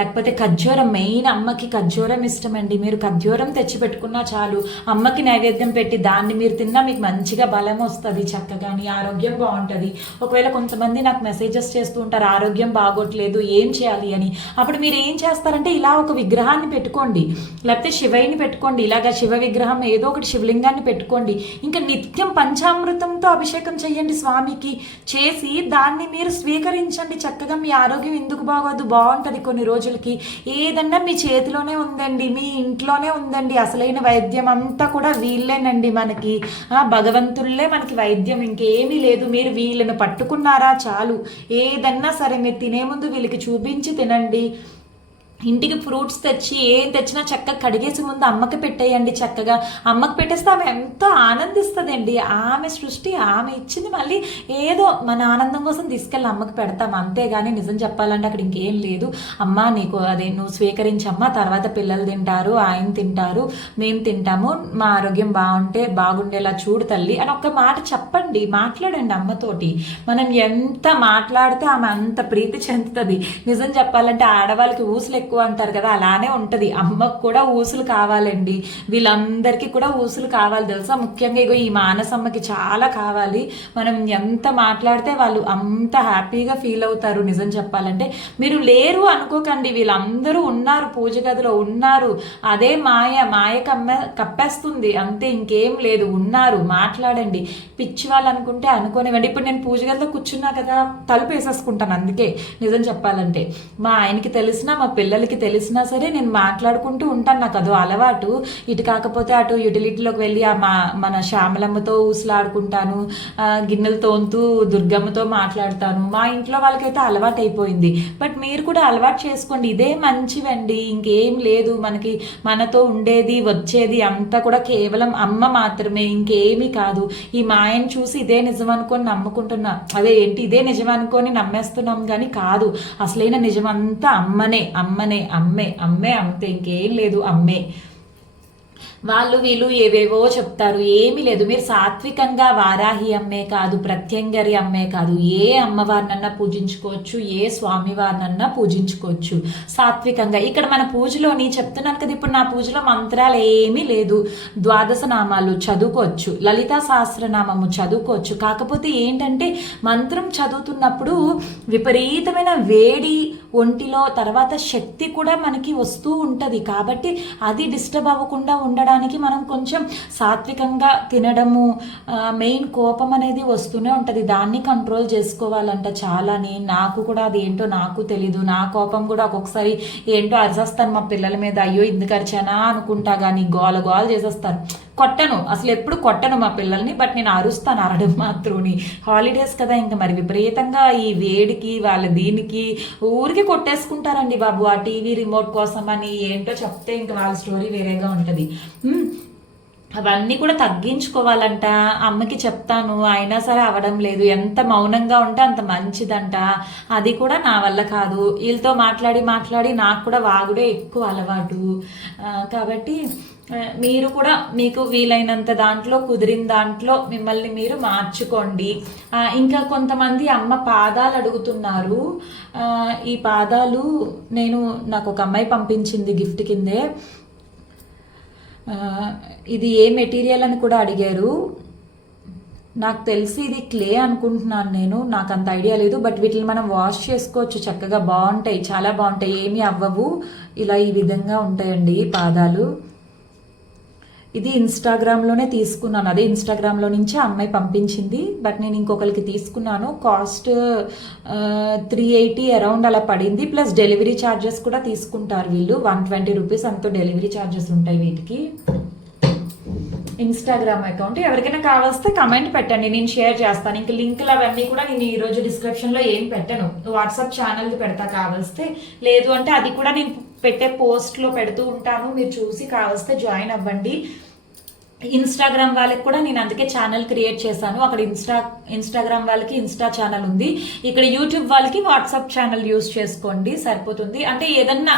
లేకపోతే ఖర్జూరం, మెయిన్ అమ్మకి ఖర్జూరం ఇష్టమండి. మీరు ఖర్జూరం తెచ్చి పెట్టుకున్నా చాలు, అమ్మకి నైవేద్యం పెట్టి దాన్ని మీరు తిన్నా మీకు మంచిగా బలం వస్తుంది, చక్కగా ఆరోగ్యం బాగుంటుంది. ఒకవేళ కొంతమంది నాకు మెసేజెస్ చేస్తూ ఉంటారు, ఆరోగ్యం బాగోట్లేదు ఏం చేయాలి అని. అప్పుడు మీరు ఏం చేస్తారంటే ఇలా ఒక విగ్రహాన్ని పెట్టుకోండి, లేకపోతే శివయ్యని పెట్టుకోండి. ఇలాగా శివ విగ్రహం ఏదో ఒకటి శివలింగాన్ని పెట్టుకోండి. ఇంకా నిత్యం పంచామృతంతో అభిషేకం చేయండి స్వామికి. చేసి దాన్ని మీరు స్వీకరించండి చక్కగా. మీ ఆరోగ్యం ఎందుకు బాగోదు, బాగుంటుంది కొన్ని రోజులకి. ఏదన్నా మీ చేతిలోనే ఉందండి, మీ ఇంట్లోనే ఉందండి. అసలైన వైద్యం అంతా కూడా వీళ్ళేనండి మనకి. భగవంతుళ్ళే మనకి వైద్యం, ఇంకేమీ లేదు. మీరు వీళ్ళని పట్టుకున్నారా చాలు. ఏదన్నా సరే మీరు తినే ముందు వీళ్ళకి చూపించి తినండి. ఇంటికి ఫ్రూట్స్ తెచ్చి ఏం తెచ్చినా చక్కగా కడిగేసి ముందు అమ్మకి పెట్టేయండి. చక్కగా అమ్మకి పెట్టేస్తే ఆమె ఎంతో ఆనందిస్తుందండి. ఆమె సృష్టి ఆమె ఇచ్చింది, మళ్ళీ ఏదో మన ఆనందం కోసం తీసుకెళ్ళి అమ్మకి పెడతాం, అంతేగాని నిజం చెప్పాలంటే అక్కడ ఇంకేం లేదు. అమ్మ నీకు అదే నువ్వు స్వీకరించమ్మా, తర్వాత పిల్లలు తింటారు, ఆయన తింటారు, మేము తింటాము, మా ఆరోగ్యం బాగుండేలా చూడు తల్లి అని ఒక్క మాట చెప్పండి, మాట్లాడండి అమ్మతోటి. మనం ఎంత మాట్లాడితే ఆమె అంత ప్రీతి చెందుతుంది. నిజం చెప్పాలంటే ఆడవాళ్ళకి ఊసులు ఎక్కువ అంటారు కదా, అలానే ఉంటుంది. అమ్మకు కూడా ఊసులు కావాలండి, వీళ్ళందరికీ కూడా ఊసులు కావాలి తెలుసా. ముఖ్యంగా ఇగో ఈ మానసమ్మకి చాలా కావాలి. మనం ఎంత మాట్లాడితే వాళ్ళు అంత హ్యాపీగా ఫీల్ అవుతారు. నిజం చెప్పాలంటే మీరు లేరు అనుకోకండి, వీళ్ళందరూ ఉన్నారు, పూజ గదిలో ఉన్నారు. అదే మాయ కప్పేస్తుంది అంతే, ఇంకేం లేదు. ఉన్నారు, మాట్లాడండి. పిచ్చి వాళ్ళు అనుకుంటే అనుకోనివ్వండి. ఇప్పుడు నేను పూజ గదిలో కూర్చున్నా కదా, తలుపు వేసేసుకుంటాను. అందుకే నిజం చెప్పాలంటే మా ఆయనకి తెలిసినా మా పిల్లలకి తెలిసినా సరే నేను మాట్లాడుకుంటూ ఉంటాను. నాకు అదో అలవాటు. ఇటు కాకపోతే అటు యూటిలిటీలోకి వెళ్ళి మన శ్యామలమ్మతో ఊసులాడుకుంటాను, గిన్నెలు తోంతూ దుర్గమ్మతో మాట్లాడతాను. మా ఇంట్లో వాళ్ళకైతే అలవాటు అయిపోయింది. బట్ మీరు కూడా అలవాటు చేసుకోండి, ఇదే మంచివండి. ఇంకేం లేదు, మనతో ఉండేది వచ్చేది అంతా కూడా కేవలం అమ్మ మాత్రమే, ఇంకేమీ కాదు. ఈ మాయను చూసి ఇదే నిజం అనుకొని నమ్ముకుంటున్నా, అదే ఏంటి ఇదే నిజం అనుకొని నమ్మేస్తున్నాం కానీ కాదు. అసలైన నిజమంతా అమ్మే అంతే, ఇంకేం లేదు, అమ్మే. వాళ్ళు వీళ్ళు ఏవేవో చెప్తారు, ఏమీ లేదు. మీరు సాత్వికంగా వారాహి అమ్మే కాదు, ప్రత్యంగరి అమ్మే కాదు, ఏ అమ్మవారినన్నా పూజించుకోవచ్చు, ఏ స్వామివారినన్నా పూజించుకోవచ్చు సాత్వికంగా. ఇక్కడ మన పూజలోని చెప్తున్నాను కదా, ఇప్పుడు నా పూజలో మంత్రాలు ఏమీ లేదు. ద్వాదశ నామాలు చదువుకోవచ్చు, లలితా సహస్రనామము చదువుకోవచ్చు. కాకపోతే ఏంటంటే మంత్రం చదువుతున్నప్పుడు విపరీతమైన వేడి ఒంటిలో, తర్వాత శక్తి కూడా మనకి వస్తూ ఉంటుంది. కాబట్టి అది డిస్టర్బ్ అవ్వకుండా ఉండడానికి మనం కొంచెం సాత్వికంగా తినడము, మెయిన్ కోపం అనేది వస్తూనే ఉంటుంది, దాన్ని కంట్రోల్ చేసుకోవాలంట చాలాని. నాకు కూడా అది ఏంటో నాకు తెలీదు. నా కోపం కూడా ఒక్కొక్కసారి ఏంటో అరిచేస్తాను మా పిల్లల మీద, అయ్యో ఎందుకు అరిచానా అనుకుంటా, కానీ గోల చేసేస్తాను. కొట్టను, అసలు ఎప్పుడు కొట్టను మా పిల్లల్ని, బట్ నేను అరుస్తాను, అరడం మాత్రమే. హాలిడేస్ కదా, ఇంకా మరి విపరీతంగా ఈ వేడికి వాళ్ళ దీనికి ఊరికి కొట్టేసుకుంటారండి బాబు, ఆ టీవీ రిమోట్ కోసం అని. ఏంటో చెప్తే ఇంకా వాళ్ళ స్టోరీ వేరేగా ఉంటుంది. అవన్నీ కూడా తగ్గించుకోవాలంట. అమ్మకి చెప్తాను, అయినా సరే అవడం లేదు. ఎంత మౌనంగా ఉంటే అంత మంచిదంట. అది కూడా నా వల్ల కాదు. వీళ్ళతో మాట్లాడి నాకు కూడా వాగుడే ఎక్కువ అలవాటు. కాబట్టి మీరు కూడా మీకు వీలైనంత దాంట్లో, కుదిరిన దాంట్లో మిమ్మల్ని మీరు మార్చుకోండి. ఇంకా కొంతమంది అమ్మ పాదాలు అడుగుతున్నారు. ఈ పాదాలు నాకు ఒక అమ్మాయి పంపించింది గిఫ్ట్ కిందే. ఇది ఏ మెటీరియల్ అని కూడా అడిగారు. నాకు తెలిసి ఇది క్లే అనుకుంటున్నాను నాకు అంత ఐడియా లేదు. బట్ వీటిని మనం వాష్ చేసుకోవచ్చు, చక్కగా బాగుంటాయి, చాలా బాగుంటాయి, ఏమీ అవ్వవు. ఇలా ఈ విధంగా ఉంటాయండి పాదాలు. ఇది ఇన్స్టాగ్రామ్లోనే తీసుకున్నాను, అదే ఇన్స్టాగ్రామ్లో నుంచి ఆ అమ్మాయి పంపించింది. బట్ నేను ఇంకొకరికి తీసుకున్నాను, కాస్ట్ 380 అరౌండ్ అలా పడింది. ప్లస్ డెలివరీ ఛార్జెస్ కూడా తీసుకుంటారు వీళ్ళు, 120 రూపీస్ అంత డెలివరీ ఛార్జెస్ ఉంటాయి వీటికి. ఇన్స్టాగ్రామ్ అకౌంట్ ఎవరికైనా కావస్తే కమెంట్ పెట్టండి, నేను షేర్ చేస్తాను. ఇంకా లింకులు అవన్నీ కూడా నేను ఈరోజు డిస్క్రిప్షన్లో ఏం పెట్టను, వాట్సాప్ ఛానల్కి పెడతా కావస్తే. లేదు అంటే అది కూడా నేను పెట్టే పోస్ట్లో పెడుతూ ఉంటాను, మీరు చూసి కావస్తే జాయిన్ అవ్వండి. ఇన్స్టాగ్రామ్ వాళ్ళకి కూడా నేను అందుకే ఛానల్ క్రియేట్ చేశాను. అక్కడ ఇన్స్టాగ్రామ్ వాళ్ళకి ఇన్స్టా ఛానల్ ఉంది, ఇక్కడ యూట్యూబ్ వాళ్ళకి వాట్సాప్ ఛానల్ యూస్ చేసుకోండి సరిపోతుంది. అంటే ఏదన్నా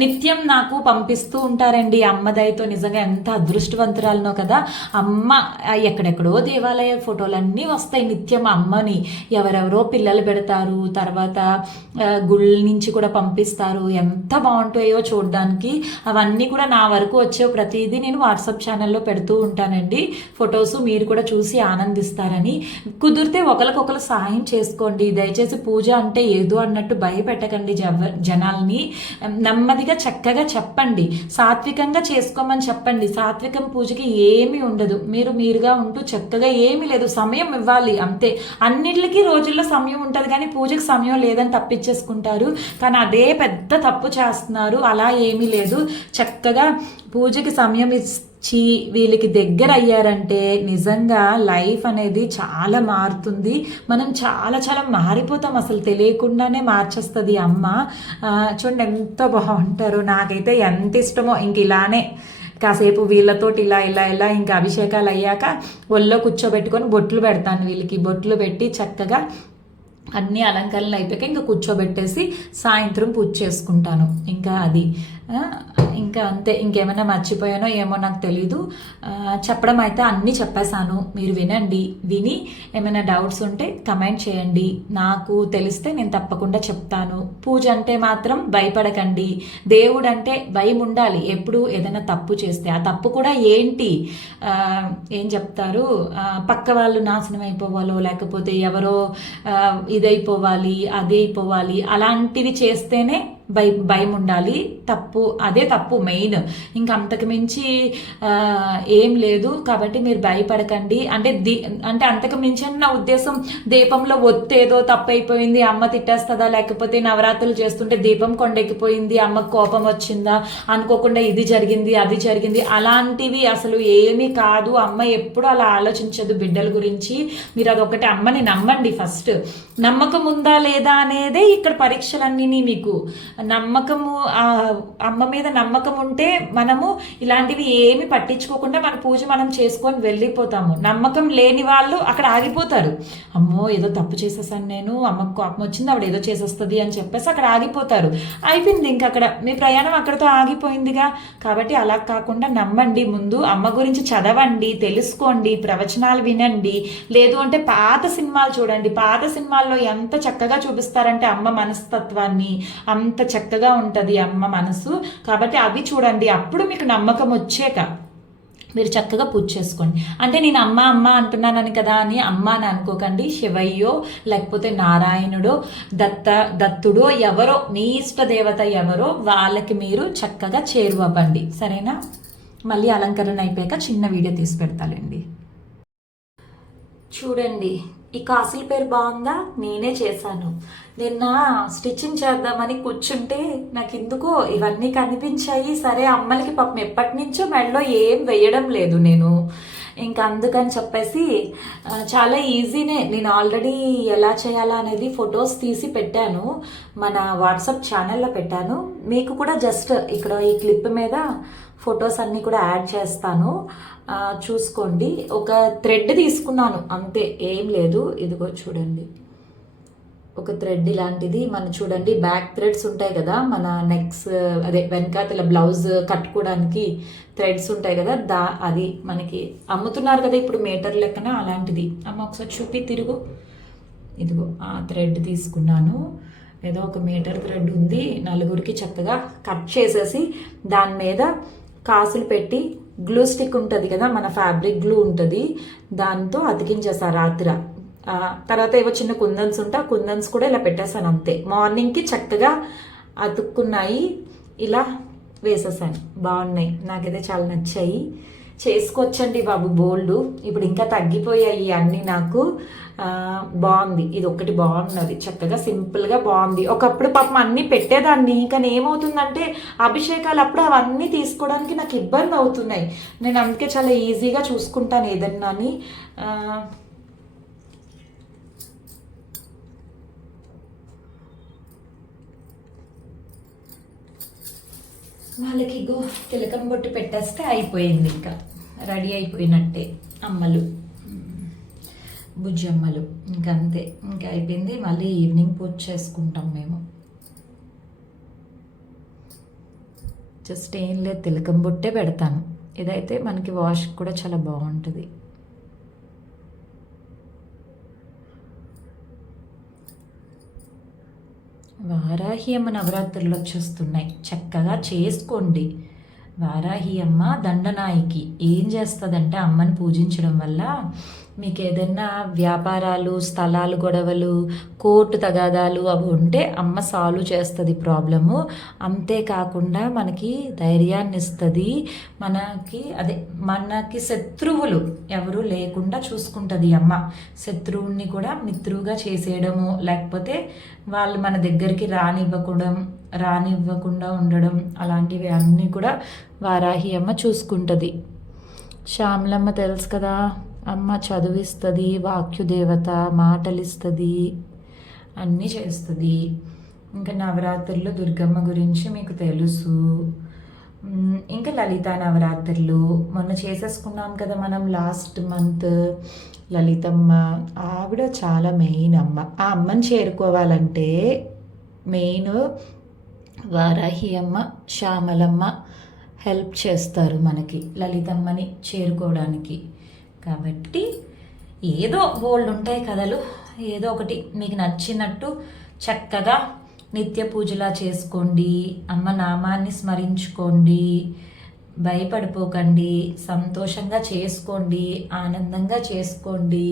నిత్యం నాకు పంపిస్తూ ఉంటారండి అమ్మదయతో. నిజంగా ఎంత అదృష్టవంతురాలనో కదా. అమ్మ ఎక్కడెక్కడో దేవాలయ ఫోటోలన్నీ వస్తాయి నిత్యం అమ్మని. ఎవరెవరో పిల్లలు పెడతారు, తర్వాత గుళ్ళ నుంచి కూడా పంపిస్తారు. ఎంత బాగుంటాయో చూడడానికి. అవన్నీ కూడా నా వరకు వచ్చే ప్రతిదీ నేను వాట్సాప్ ఛానల్లో పెడుతూ ఉంటానండి ఫొటోస్, మీరు కూడా చూసి ఆనందిస్తారని. కుదిరితే ఒకరికొకరు సహాయం చేసుకోండి దయచేసి. పూజ అంటే ఏదో అన్నట్టు భయపెట్టకండి జనాల్ని. నెమ్మదిగా చక్కగా చెప్పండి, సాత్వికంగా చేసుకోమని చెప్పండి. సాత్వికం పూజకి ఏమీ ఉండదు, మీరుగా ఉంటూ చక్కగా ఏమీ లేదు, సమయం ఇవ్వాలి అంతే. అన్నిటికీ రోజుల్లో సమయం ఉంటుంది కానీ పూజకి సమయం లేదని తప్పించేసుకుంటారు, కానీ అదే పెద్ద తప్పు చేస్తున్నారు. అలా ఏమీ లేదు, చక్కగా పూజకి సమయం వీళ్ళకి దగ్గర అయ్యారంటే నిజంగా లైఫ్ అనేది చాలా మారుతుంది. మనం చాలా చాలా మారిపోతాం, అసలు తెలియకుండానే మార్చేస్తుంది అమ్మ. చూడండి ఎంత బాగుంటారు, నాకైతే ఎంత ఇష్టమో. ఇంక ఇలానే కాసేపు వీళ్ళతోటి ఇలా ఇలా ఇలా ఇంకా అభిషేకాలు అయ్యాక ఒళ్ళో కూర్చోబెట్టుకొని బొట్లు పెడతాను వీళ్ళకి. బొట్లు పెట్టి చక్కగా అన్ని అలంకరణలు అయిపోయాక ఇంకా కూర్చోబెట్టేసి సాయంత్రం పూజ చేసుకుంటాను. ఇంకా అది ఇంకా అంతే. ఇంకేమైనా మర్చిపోయానో ఏమో నాకు తెలీదు. చెప్పడం అయితే అన్నీ చెప్పేశాను, మీరు వినండి. విని ఏమైనా డౌట్స్ ఉంటే కమెంట్ చేయండి, నాకు తెలిస్తే నేను తప్పకుండా చెప్తాను. పూజ అంటే మాత్రం భయపడకండి, దేవుడు అంటే భయం ఉండాలి. ఎప్పుడు ఏదైనా తప్పు చేస్తే ఆ తప్పు కూడా ఏంటి ఏం చెప్తారు, పక్క వాళ్ళు నాశనం అయిపోవాలో లేకపోతే ఎవరో ఇదైపోవాలి అది అయిపోవాలి అలాంటివి చేస్తేనే భయం ఉండాలి. తప్పు అదే తప్పు మెయిన్, ఇంకా అంతకు మించి ఏం లేదు. కాబట్టి మీరు భయపడకండి. అంటే అంతకు మించి నా ఉద్దేశం దీపంలో ఒత్తేదో తప్పైపోయింది అమ్మ తిట్టేస్తుందా, లేకపోతే నవరాత్రులు చేస్తుంటే దీపం కొండెక్కిపోయింది అమ్మకు కోపం వచ్చిందా, అనుకోకుండా ఇది జరిగింది అది జరిగింది, అలాంటివి అసలు ఏమీ కాదు. అమ్మ ఎప్పుడు అలా ఆలోచించదు బిడ్డల గురించి. మీరు అదొకటి అమ్మని నమ్మండి ఫస్ట్. నమ్మకం ఉందా లేదా అనేదే ఇక్కడ పరీక్షలన్నీ. మీకు నమ్మకము అమ్మ మీద నమ్మకం ఉంటే మనము ఇలాంటివి ఏమి పట్టించుకోకుండా మన పూజ మనం చేసుకొని వెళ్ళిపోతాము. నమ్మకం లేని వాళ్ళు అక్కడ ఆగిపోతారు. అమ్మో ఏదో తప్పు చేసేసాను నేను, అమ్మకు కోపం వచ్చింది ఆవిడ ఏదో చేసేస్తుంది అని చెప్పేసి అక్కడ ఆగిపోతారు. అయిపోయింది, ఇంక అక్కడ మీ ప్రయాణం అక్కడితో ఆగిపోయిందిగా. కాబట్టి అలా కాకుండా నమ్మండి. ముందు అమ్మ గురించి చదవండి, తెలుసుకోండి, ప్రవచనాలు వినండి. లేదు అంటే పాత సినిమాలు చూడండి. పాత సినిమాల్లో ఎంత చక్కగా చూపిస్తారంటే అమ్మ మనస్తత్వాన్ని, అంత చక్కగా ఉంటుంది అమ్మ మనసు. కాబట్టి అవి చూడండి, అప్పుడు మీకు నమ్మకం వచ్చాక మీరు చక్కగా పూజ చేసుకోండి. అంటే నేను అమ్మ అమ్మ అంటున్నానని కదా అని అమ్మ అని అనుకోకండి. శివయ్యో లేకపోతే నారాయణుడో దత్తుడో ఎవరో మీ ఇష్ట దేవత ఎవరో వాళ్ళకి మీరు చక్కగా చేరువవ్వండి. సరేనా? మళ్ళీ అలంకరణ అయిపోయాక చిన్న వీడియో తీసి పెడతానండి. చూడండి ఈ కాసుల పేరు బాగుందా, నేనే చేశాను. నిన్న స్టిచ్చింగ్ చేద్దామని కూర్చుంటే నాకు ఎందుకో ఇవన్నీ కనిపించాయి. సరే అమ్మలకి పాపం ఎప్పటి నుంచో మెడలో ఏం వేయడం లేదు నేను, ఇంకా అందుకని చెప్పేసి చాలా ఈజీనే. నేను ఆల్రెడీ ఎలా చేయాలా అనేది ఫొటోస్ తీసి పెట్టాను, మన వాట్సాప్ ఛానల్లో పెట్టాను. మీకు కూడా జస్ట్ ఇక్కడ ఈ క్లిప్ మీద ఫొటోస్ అన్నీ కూడా యాడ్ చేస్తాను, చూసుకోండి. ఒక థ్రెడ్ తీసుకున్నాను అంతే, ఏం లేదు. ఇదిగో చూడండి ఒక థ్రెడ్ ఇలాంటిది. మన చూడండి బ్యాక్ థ్రెడ్స్ ఉంటాయి కదా, మన నెక్స్ అదే వెనకాతల బ్లౌజ్ కట్టుకోవడానికి థ్రెడ్స్ ఉంటాయి కదా, అది మనకి అమ్ముతున్నారు కదా ఇప్పుడు మీటర్ లెక్కన, అలాంటిది. అమ్మ ఒకసారి చూపి తిరుగు. ఇదిగో ఆ థ్రెడ్ తీసుకున్నాను, ఏదో ఒక మీటర్ థ్రెడ్ ఉంది. నలుగురికి చక్కగా కట్ చేసేసి దాని మీద కాసులు పెట్టి గ్లూ స్టిక్ ఉంటుంది కదా, మన ఫ్యాబ్రిక్ గ్లూ ఉంటుంది, దాంతో అతికించేసాను రాత్రి. తర్వాత ఏవో చిన్న కుందన్స్ ఉంటే ఆ కుందన్స్ కూడా ఇలా పెట్టేశాను అంతే. మార్నింగ్కి చక్కగా అతుక్కున్నాయి, ఇలా వేసేసాను. బాగున్నాయి, నాకైతే చాలా నచ్చాయి. చేసుకోవచ్చండి బాబు బోల్డ్. ఇప్పుడు ఇంకా తగ్గిపోయాయి అన్నీ నాకు. బాగుంది, ఇది ఒక్కటి బాగున్నది, చక్కగా సింపుల్గా బాగుంది. ఒకప్పుడు పాపం అన్నీ పెట్టేదాన్ని, కానీ ఏమవుతుందంటే అభిషేకాలు అప్పుడు అవన్నీ తీసుకోవడానికి నాకు ఇబ్బంది అవుతున్నాయి. నేను అందుకే చాలా ఈజీగా చూసుకుంటాను ఏదన్నా అని. వాళ్ళకి గో తిలకం బొట్టు పెట్టేస్తే అయిపోయింది, ఇంకా రెడీ అయిపోయినట్టే అమ్మలు, బుజ్జమ్మలు. ఇంకంతే, ఇంకా అయిపోయింది. మళ్ళీ ఈవినింగ్ పూజ చేసుకుంటాం మేము. జస్ట్ ఏం లేదు, తిలకం బొట్టే పెడతాను. ఇదైతే మనకి వాష్ కూడా చాలా బాగుంటుంది. వారాహి అమ్మ నవరాత్రులు వచ్చేస్తున్నాయి, చక్కగా చేసుకోండి. వారాహి అమ్మ దండనాయికి ఏం చేస్తుందంటే అమ్మని పూజించడం వల్ల మీకు ఏదైనా వ్యాపారాలు, స్థలాలు గొడవలు, కోర్టు తగాదాలు అవి ఉంటే అమ్మ సాల్వ్ చేస్తుంది ప్రాబ్లము. అంతేకాకుండా మనకి ధైర్యాన్ని ఇస్తుంది. మనకి శత్రువులు ఎవరు లేకుండా చూసుకుంటుంది అమ్మ. శత్రువుని కూడా మిత్రువుగా చేసేయడము, లేకపోతే వాళ్ళు మన దగ్గరికి రానివ్వకుండా ఉండడం, అలాంటివి అన్నీ కూడా వారాహి అమ్మ చూసుకుంటుంది. శ్యామలమ్మ తెలుసు కదా, అమ్మ చదివిస్తుంది, వాక్యుదేవత, మాటలిస్తుంది, అన్నీ చేస్తుంది. ఇంకా నవరాత్రులు దుర్గమ్మ గురించి మీకు తెలుసు. ఇంకా లలిత నవరాత్రులు మొన్న చేసేసుకున్నాం కదా మనం లాస్ట్ మంత్. లలితమ్మ ఆవిడ చాలా మెయిన్ అమ్మ. ఆ అమ్మని చేరుకోవాలంటే మెయిన్ వారాహి అమ్మ, శ్యామలమ్మ హెల్ప్ చేస్తారు మనకి లలితమ్మని చేరుకోవడానికి. కాబట్టి ఏదో బోల్డ్ ఉంటాయి కథలు, ఏదో ఒకటి మీకు నచ్చినట్టు చక్కగా నిత్య పూజలా చేసుకోండి. అమ్మ నామాన్ని స్మరించుకోండి, భయపడిపోకండి, సంతోషంగా చేసుకోండి, ఆనందంగా చేసుకోండి.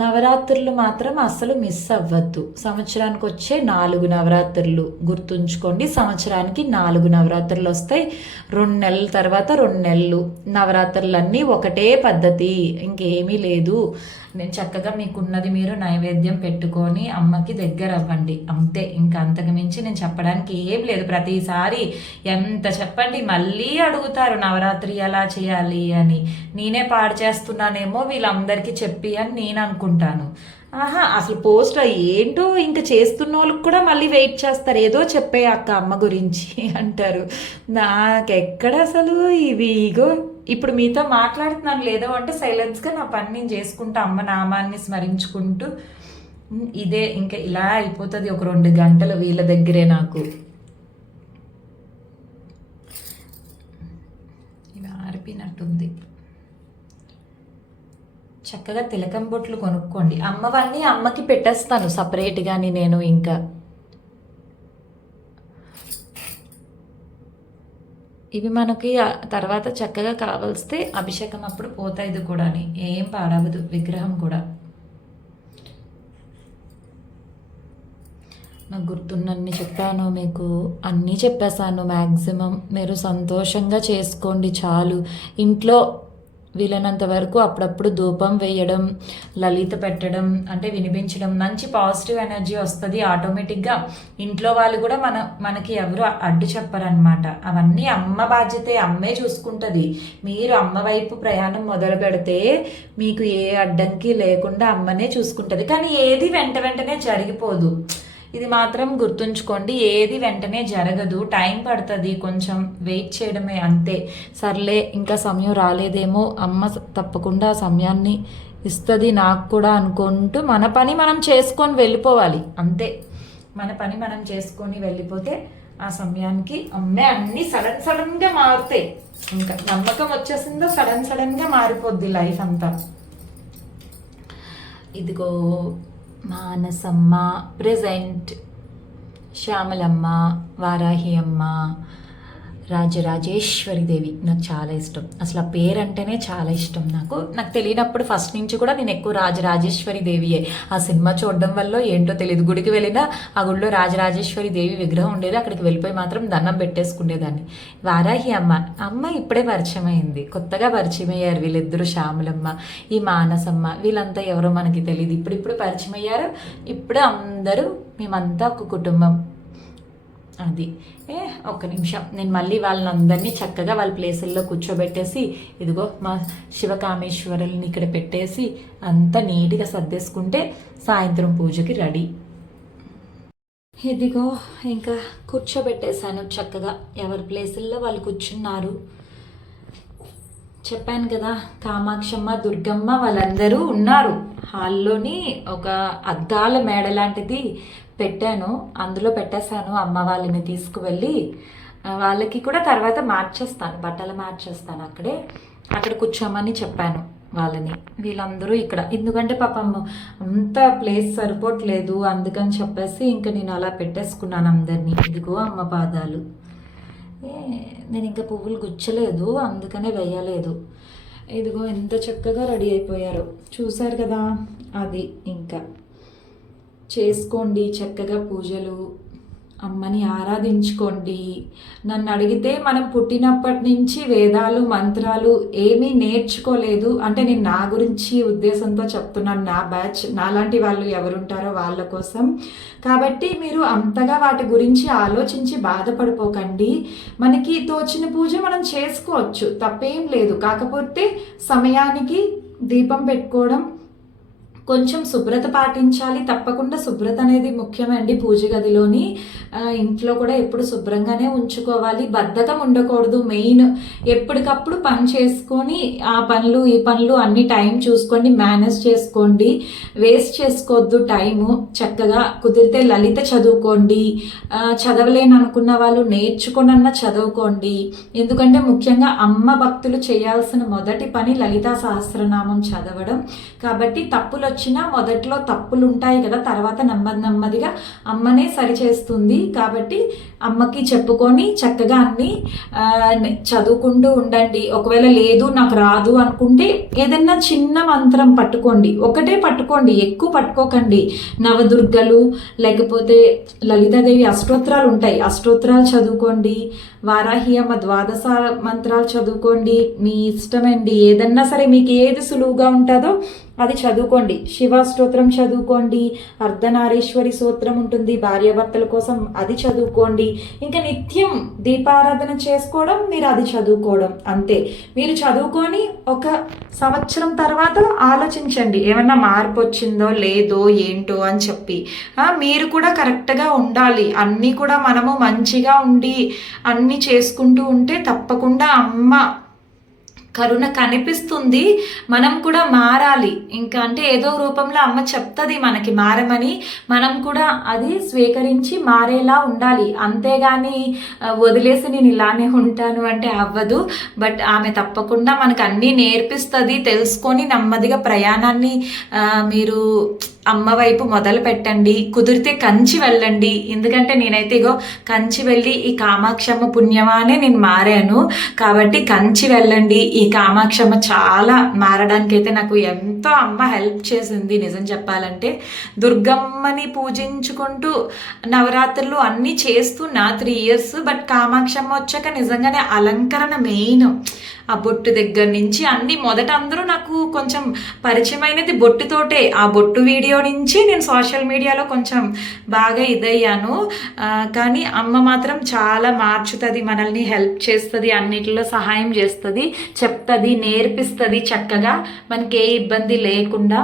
నవరాత్రులు మాత్రం అస్సలు మిస్ అవ్వద్దు. సంవత్సరానికి వచ్చే 4 నవరాత్రులు గుర్తుంచుకోండి. సంవత్సరానికి 4 నవరాత్రులు వస్తాయి. 2 నెలల తర్వాత 2 నెలలు నవరాత్రులన్నీ ఒకటే పద్ధతి, ఇంకేమీ లేదు. నేను చక్కగా మీకున్నది మీరు నైవేద్యం పెట్టుకొని అమ్మకి దగ్గర అవ్వండి, అంతే. ఇంకా అంతకు మించి నేను చెప్పడానికి ఏం లేదు. ప్రతిసారి ఎంత చెప్పండి మళ్ళీ అడుగుతారు నవరాత్రి ఎలా చేయాలి అని. నేనే పాడు చేస్తున్నానేమో వీళ్ళందరికీ చెప్పి అని నేను అనుకుంటాను. అసలు పోస్ట్ ఏంటో ఇంకా చేస్తున్న వాళ్ళకి కూడా మళ్ళీ వెయిట్ చేస్తారు, ఏదో చెప్పే అక్క అమ్మ గురించి అంటారు. నాకెక్కడ అసలు ఇగో ఇప్పుడు మీతో మాట్లాడుతున్నాను, లేదో అంటే సైలెన్స్గా నా పని నేను చేసుకుంటూ అమ్మ నామాన్ని స్మరించుకుంటూ ఇదే ఇంకా ఇలా అయిపోతుంది ఒక 2 గంటలు వీళ్ళ దగ్గరే నాకు. ఇలా ఆరిపోయినట్టుంది. చక్కగా తిలకం బొట్లు కొనుక్కోండి. అమ్మవన్నీ అమ్మకి పెట్టేస్తాను సపరేట్గాని నేను. ఇంకా ఇవి మనకి తర్వాత చక్కగా కావలిస్తే అభిషేకం అప్పుడు పోతాయిది కూడా, ఏం పాడవదు విగ్రహం కూడా. నాకు గుర్తున్నన్ని చెప్పాను మీకు, అన్నీ చెప్పేశాను మ్యాక్సిమం. మీరు సంతోషంగా చేసుకోండి చాలు. ఇంట్లో వీలైనంత వరకు అప్పుడప్పుడు ధూపం వేయడం, లలిత పెట్టడం, అంటే వినిపించడం, మంచి పాజిటివ్ ఎనర్జీ వస్తుంది ఆటోమేటిక్గా. ఇంట్లో వాళ్ళు కూడా మనకి ఎవరు అడ్డు చెప్పరనమాట. అవన్నీ అమ్మ బాధ్యతే, అమ్మే చూసుకుంటుంది. మీరు అమ్మ వైపు ప్రయాణం మొదలు పెడితే మీకు ఏ అడ్డంకి లేకుండా అమ్మనే చూసుకుంటుంది. కానీ ఏది వెంటనే జరిగిపోదు, ఇది మాత్రం గుర్తుంచుకోండి. ఏది వెంటనే జరగదు, టైం పడుతుంది, కొంచెం వెయిట్ చేయడమే అంతే. సర్లే ఇంకా సమయం రాలేదేమో, అమ్మ తప్పకుండా సమయాన్ని ఇస్తుంది నాకు కూడా అనుకుంటూ మన పని మనం చేసుకొని వెళ్ళిపోవాలి అంతే. మన పని మనం చేసుకొని వెళ్ళిపోతే ఆ సమయానికి అమ్మే అన్నీ సడన్గా మారుతాయి. ఇంకా నమ్మకం వచ్చేసిందో సడన్గా మారిపోద్ది లైఫ్ అంతా. ఇదిగో మానసమ్మ ప్రెజెంట్, శ్యామలమ్మ, వారాహి అమ్మ, రాజరాజేశ్వరి దేవి నాకు చాలా ఇష్టం. అసలు ఆ పేరు అంటేనే చాలా ఇష్టం. నాకు తెలియనప్పుడు ఫస్ట్ నుంచి కూడా నేను ఎక్కువ రాజరాజేశ్వరి దేవియే. ఆ సినిమా చూడడం వల్ల ఏంటో తెలియదు, గుడికి వెళ్ళినా ఆ గుడిలో రాజరాజేశ్వరి దేవి విగ్రహం ఉండేది, అక్కడికి వెళ్ళిపోయి మాత్రం దండం పెట్టేసుకునేదాన్ని. వారాహి అమ్మ ఇప్పుడే పరిచయం అయింది, కొత్తగా పరిచయం అయ్యారు వీళ్ళిద్దరూ, శ్యామలమ్మ ఈ మానసమ్మ, వీళ్ళంతా ఎవరో మనకి తెలియదు, ఇప్పుడు పరిచయం అయ్యారు. ఇప్పుడు అందరూ మేమంతా ఒక కుటుంబం. అది ఒక్క నిమిషం, నేను మళ్ళీ వాళ్ళందరినీ చక్కగా వాళ్ళ ప్లేసుల్లో కూర్చోబెట్టేసి, ఇదిగో మా శివకామేశ్వరుల్ని ఇక్కడ పెట్టేసి అంతా నీట్గా సర్దేసుకుంటే సాయంత్రం పూజకి రెడీ. ఇదిగో ఇంకా కూర్చోబెట్టేశాను చక్కగా, ఎవరి ప్లేసుల్లో వాళ్ళు కూర్చున్నారు. చెప్పాను కదా, కామాక్షమ్మ దుర్గమ్మ వాళ్ళందరూ ఉన్నారు. హాల్లోని ఒక అద్దాల మేడ లాంటిది పెట్టాను, అందులో పెట్టేశాను. అమ్మ వాళ్ళని తీసుకువెళ్ళి వాళ్ళకి కూడా తర్వాత మార్చేస్తాను, బట్టలు మార్చేస్తాను, అక్కడ కూర్చోమని చెప్పాను వాళ్ళని. వీళ్ళందరూ ఇక్కడ, ఎందుకంటే పాపం అంత ప్లేస్ సరిపోవట్లేదు, అందుకని చెప్పేసి ఇంకా నేను అలా పెట్టేసుకున్నాను అందరినీ. ఇదిగో అమ్మ పాదాలు, నేను ఇంకా పువ్వులు గుచ్చలేదు, అందుకనే వేయలేదు. ఇదిగో ఎంత చక్కగా రెడీ అయిపోయారో చూశారు కదా. అది ఇంకా చేసుకోండి చక్కగా పూజలు, అమ్మని ఆరాధించుకోండి. నన్ను అడిగితే మనం పుట్టినప్పటి నుంచి వేదాలు మంత్రాలు ఏమీ నేర్చుకోలేదు అంటే, నేను నా గురించి ఉద్దేశంతో చెప్తున్నాను, నా బ్యాచ్ నాలాంటి వాళ్ళు ఎవరుంటారో వాళ్ళ కోసం. కాబట్టి మీరు అంతగా వాటి గురించి ఆలోచించి బాధపడిపోకండి. మనకి తోచిన పూజ మనం చేసుకోవచ్చు, తప్పేం లేదు. కాకపోతే సమయానికి దీపం పెట్టుకోవడం, కొంచెం శుభ్రత పాటించాలి, తప్పకుండా శుభ్రత అనేది ముఖ్యమండి. పూజ గదిలోని ఇంట్లో కూడా ఎప్పుడు శుభ్రంగానే ఉంచుకోవాలి, బద్ధకం ఉండకూడదు. మెయిన్ ఎప్పటికప్పుడు పని చేసుకొని ఆ పనులు ఈ పనులు అన్ని టైం చూసుకోండి, మేనేజ్ చేసుకోండి, వేస్ట్ చేసుకోవద్దు టైము. చక్కగా కుదిరితే లలిత చదువుకోండి, చదవలేని అనుకున్న వాళ్ళు నేర్చుకోనన్నా చదువుకోండి. ఎందుకంటే ముఖ్యంగా అమ్మ భక్తులు చేయాల్సిన మొదటి పని లలితా సహస్రనామం చదవడం. కాబట్టి తప్పులు వచ్చినా మొదట్లో తప్పులు ఉంటాయి కదా, తర్వాత నెమ్మదిగా అమ్మనే సరిచేస్తుంది. కాబట్టి అమ్మకి చెప్పుకొని చక్కగా అన్ని చదువుకుంటూ ఉండండి. ఒకవేళ లేదు నాకు రాదు అనుకుంటే ఏదన్నా చిన్న మంత్రం పట్టుకోండి, ఒకటే పట్టుకోండి, ఎక్కువ పట్టుకోకండి. నవదుర్గలు లేకపోతే లలితాదేవి అష్టోత్తరాలు ఉంటాయి, అష్టోత్తరాలు చదువుకోండి. వారాహి అమ్మ ద్వాదశ మంత్రాలు చదువుకోండి, మీ ఇష్టమండి. ఏదన్నా సరే మీకు ఏది సులువుగా ఉంటుందో అది చదువుకోండి. శివాష్టోత్రం చదువుకోండి, అర్ధనారీశ్వరి స్తోత్రం ఉంటుంది భార్యాభర్తల కోసం, అది చదువుకోండి. ఇంకా నిత్యం దీపారాధన చేసుకోవడం, మీరు అది చదువుకోవడం అంతే. మీరు చదువుకొని ఒక సంవత్సరం తర్వాత ఆలోచించండి ఏమన్నా మార్పు వచ్చిందో లేదో ఏంటో అని చెప్పి. మీరు కూడా కరెక్ట్గా ఉండాలి, అన్నీ కూడా మనము మంచిగా ఉండి అన్నీ చేసుకుంటూ ఉంటే తప్పకుండా అమ్మ కరుణ కనిపిస్తుంది. మనం కూడా మారాలి. ఇంకా అంటే ఏదో రూపంలో అమ్మ చెప్తుంది మనకి మారమని, మనం కూడా అది స్వీకరించి మారేలా ఉండాలి. అంతేగాని వదిలేసి నేను ఇలానే ఉంటాను అంటే అవ్వదు. బట్ ఆమె తప్పకుండా మనకు అన్నీ నేర్పిస్తుంది. తెలుసుకొని నెమ్మదిగా ప్రయాణాన్ని మీరు అమ్మ వైపు మొదలు పెట్టండి. కుదిరితే కంచి వెళ్ళండి, ఎందుకంటే నేనైతే ఇగో కంచి వెళ్ళి ఈ కామాక్షమ్మ పుణ్యమానే నేను మారాను. కాబట్టి కంచి వెళ్ళండి. ఈ కామాక్షమ్మ చాలా మారడానికి అయితే నాకు ఎంతో అమ్మ హెల్ప్ చేసింది నిజం చెప్పాలంటే. దుర్గమ్మని పూజించుకుంటూ నవరాత్రులు అన్నీ చేస్తున్నా 3 years. బట్ కామాక్షమ్మ వచ్చాక నిజంగానే అలంకరణ మెయిన్. ఆ బొట్టు దగ్గర నుంచి అన్ని మొదట అందరూ నాకు కొంచెం పరిచయం అయినది బొట్టుతోటే. ఆ బొట్టు వీడియో నుంచి నేను సోషల్ మీడియాలో కొంచెం బాగా ఇదయ్యాను. కానీ అమ్మ మాత్రం చాలా మార్చుతుంది, మనల్ని హెల్ప్ చేస్తుంది, అన్నిటిలో సహాయం చేస్తుంది, చెప్తుంది, నేర్పిస్తుంది చక్కగా, మనకి ఏ ఇబ్బంది లేకుండా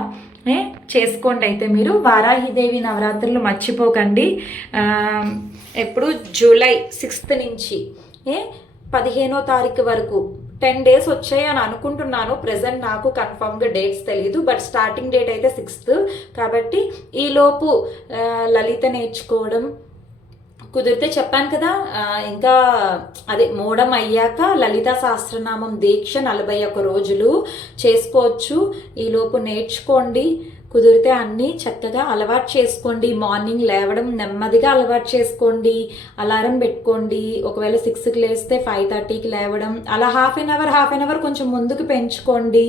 చేసుకోండి. అయితే మీరు వారాహిదేవి నవరాత్రులు మర్చిపోకండి. ఎప్పుడు జూలై 6th నుంచి 15వ తారీఖు వరకు 10 days వచ్చాయి అని అనుకుంటున్నాను. ప్రెజెంట్ నాకు కన్ఫర్మ్గా డేట్స్ తెలియదు, బట్ స్టార్టింగ్ డేట్ అయితే 6th. కాబట్టి ఈలోపు లలిత నేర్చుకోవడం కుదిరితే చెప్పాను కదా, ఇంకా అదే మోడం అయ్యాక లలితా సహస్రనామం దీక్ష 41 రోజులు చేసుకోవచ్చు. ఈలోపు నేర్చుకోండి. కుదిరితే అన్నీ చక్కగా అలవాటు చేసుకోండి. మార్నింగ్ లేవడం నెమ్మదిగా అలవాటు చేసుకోండి. అలారం పెట్టుకోండి. ఒకవేళ 6కి లేస్తే 5:30కి లేవడం, అలా హాఫ్ అన్ అవర్ కొంచెం ముందుకు పెంచుకోండి.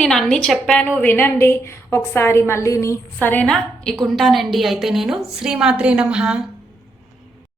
నేను అన్నీ చెప్పాను, వినండి ఒకసారి మళ్ళీని. సరేనా? ఇక ఉంటానండి అయితే నేను. శ్రీమాత్రే నమః.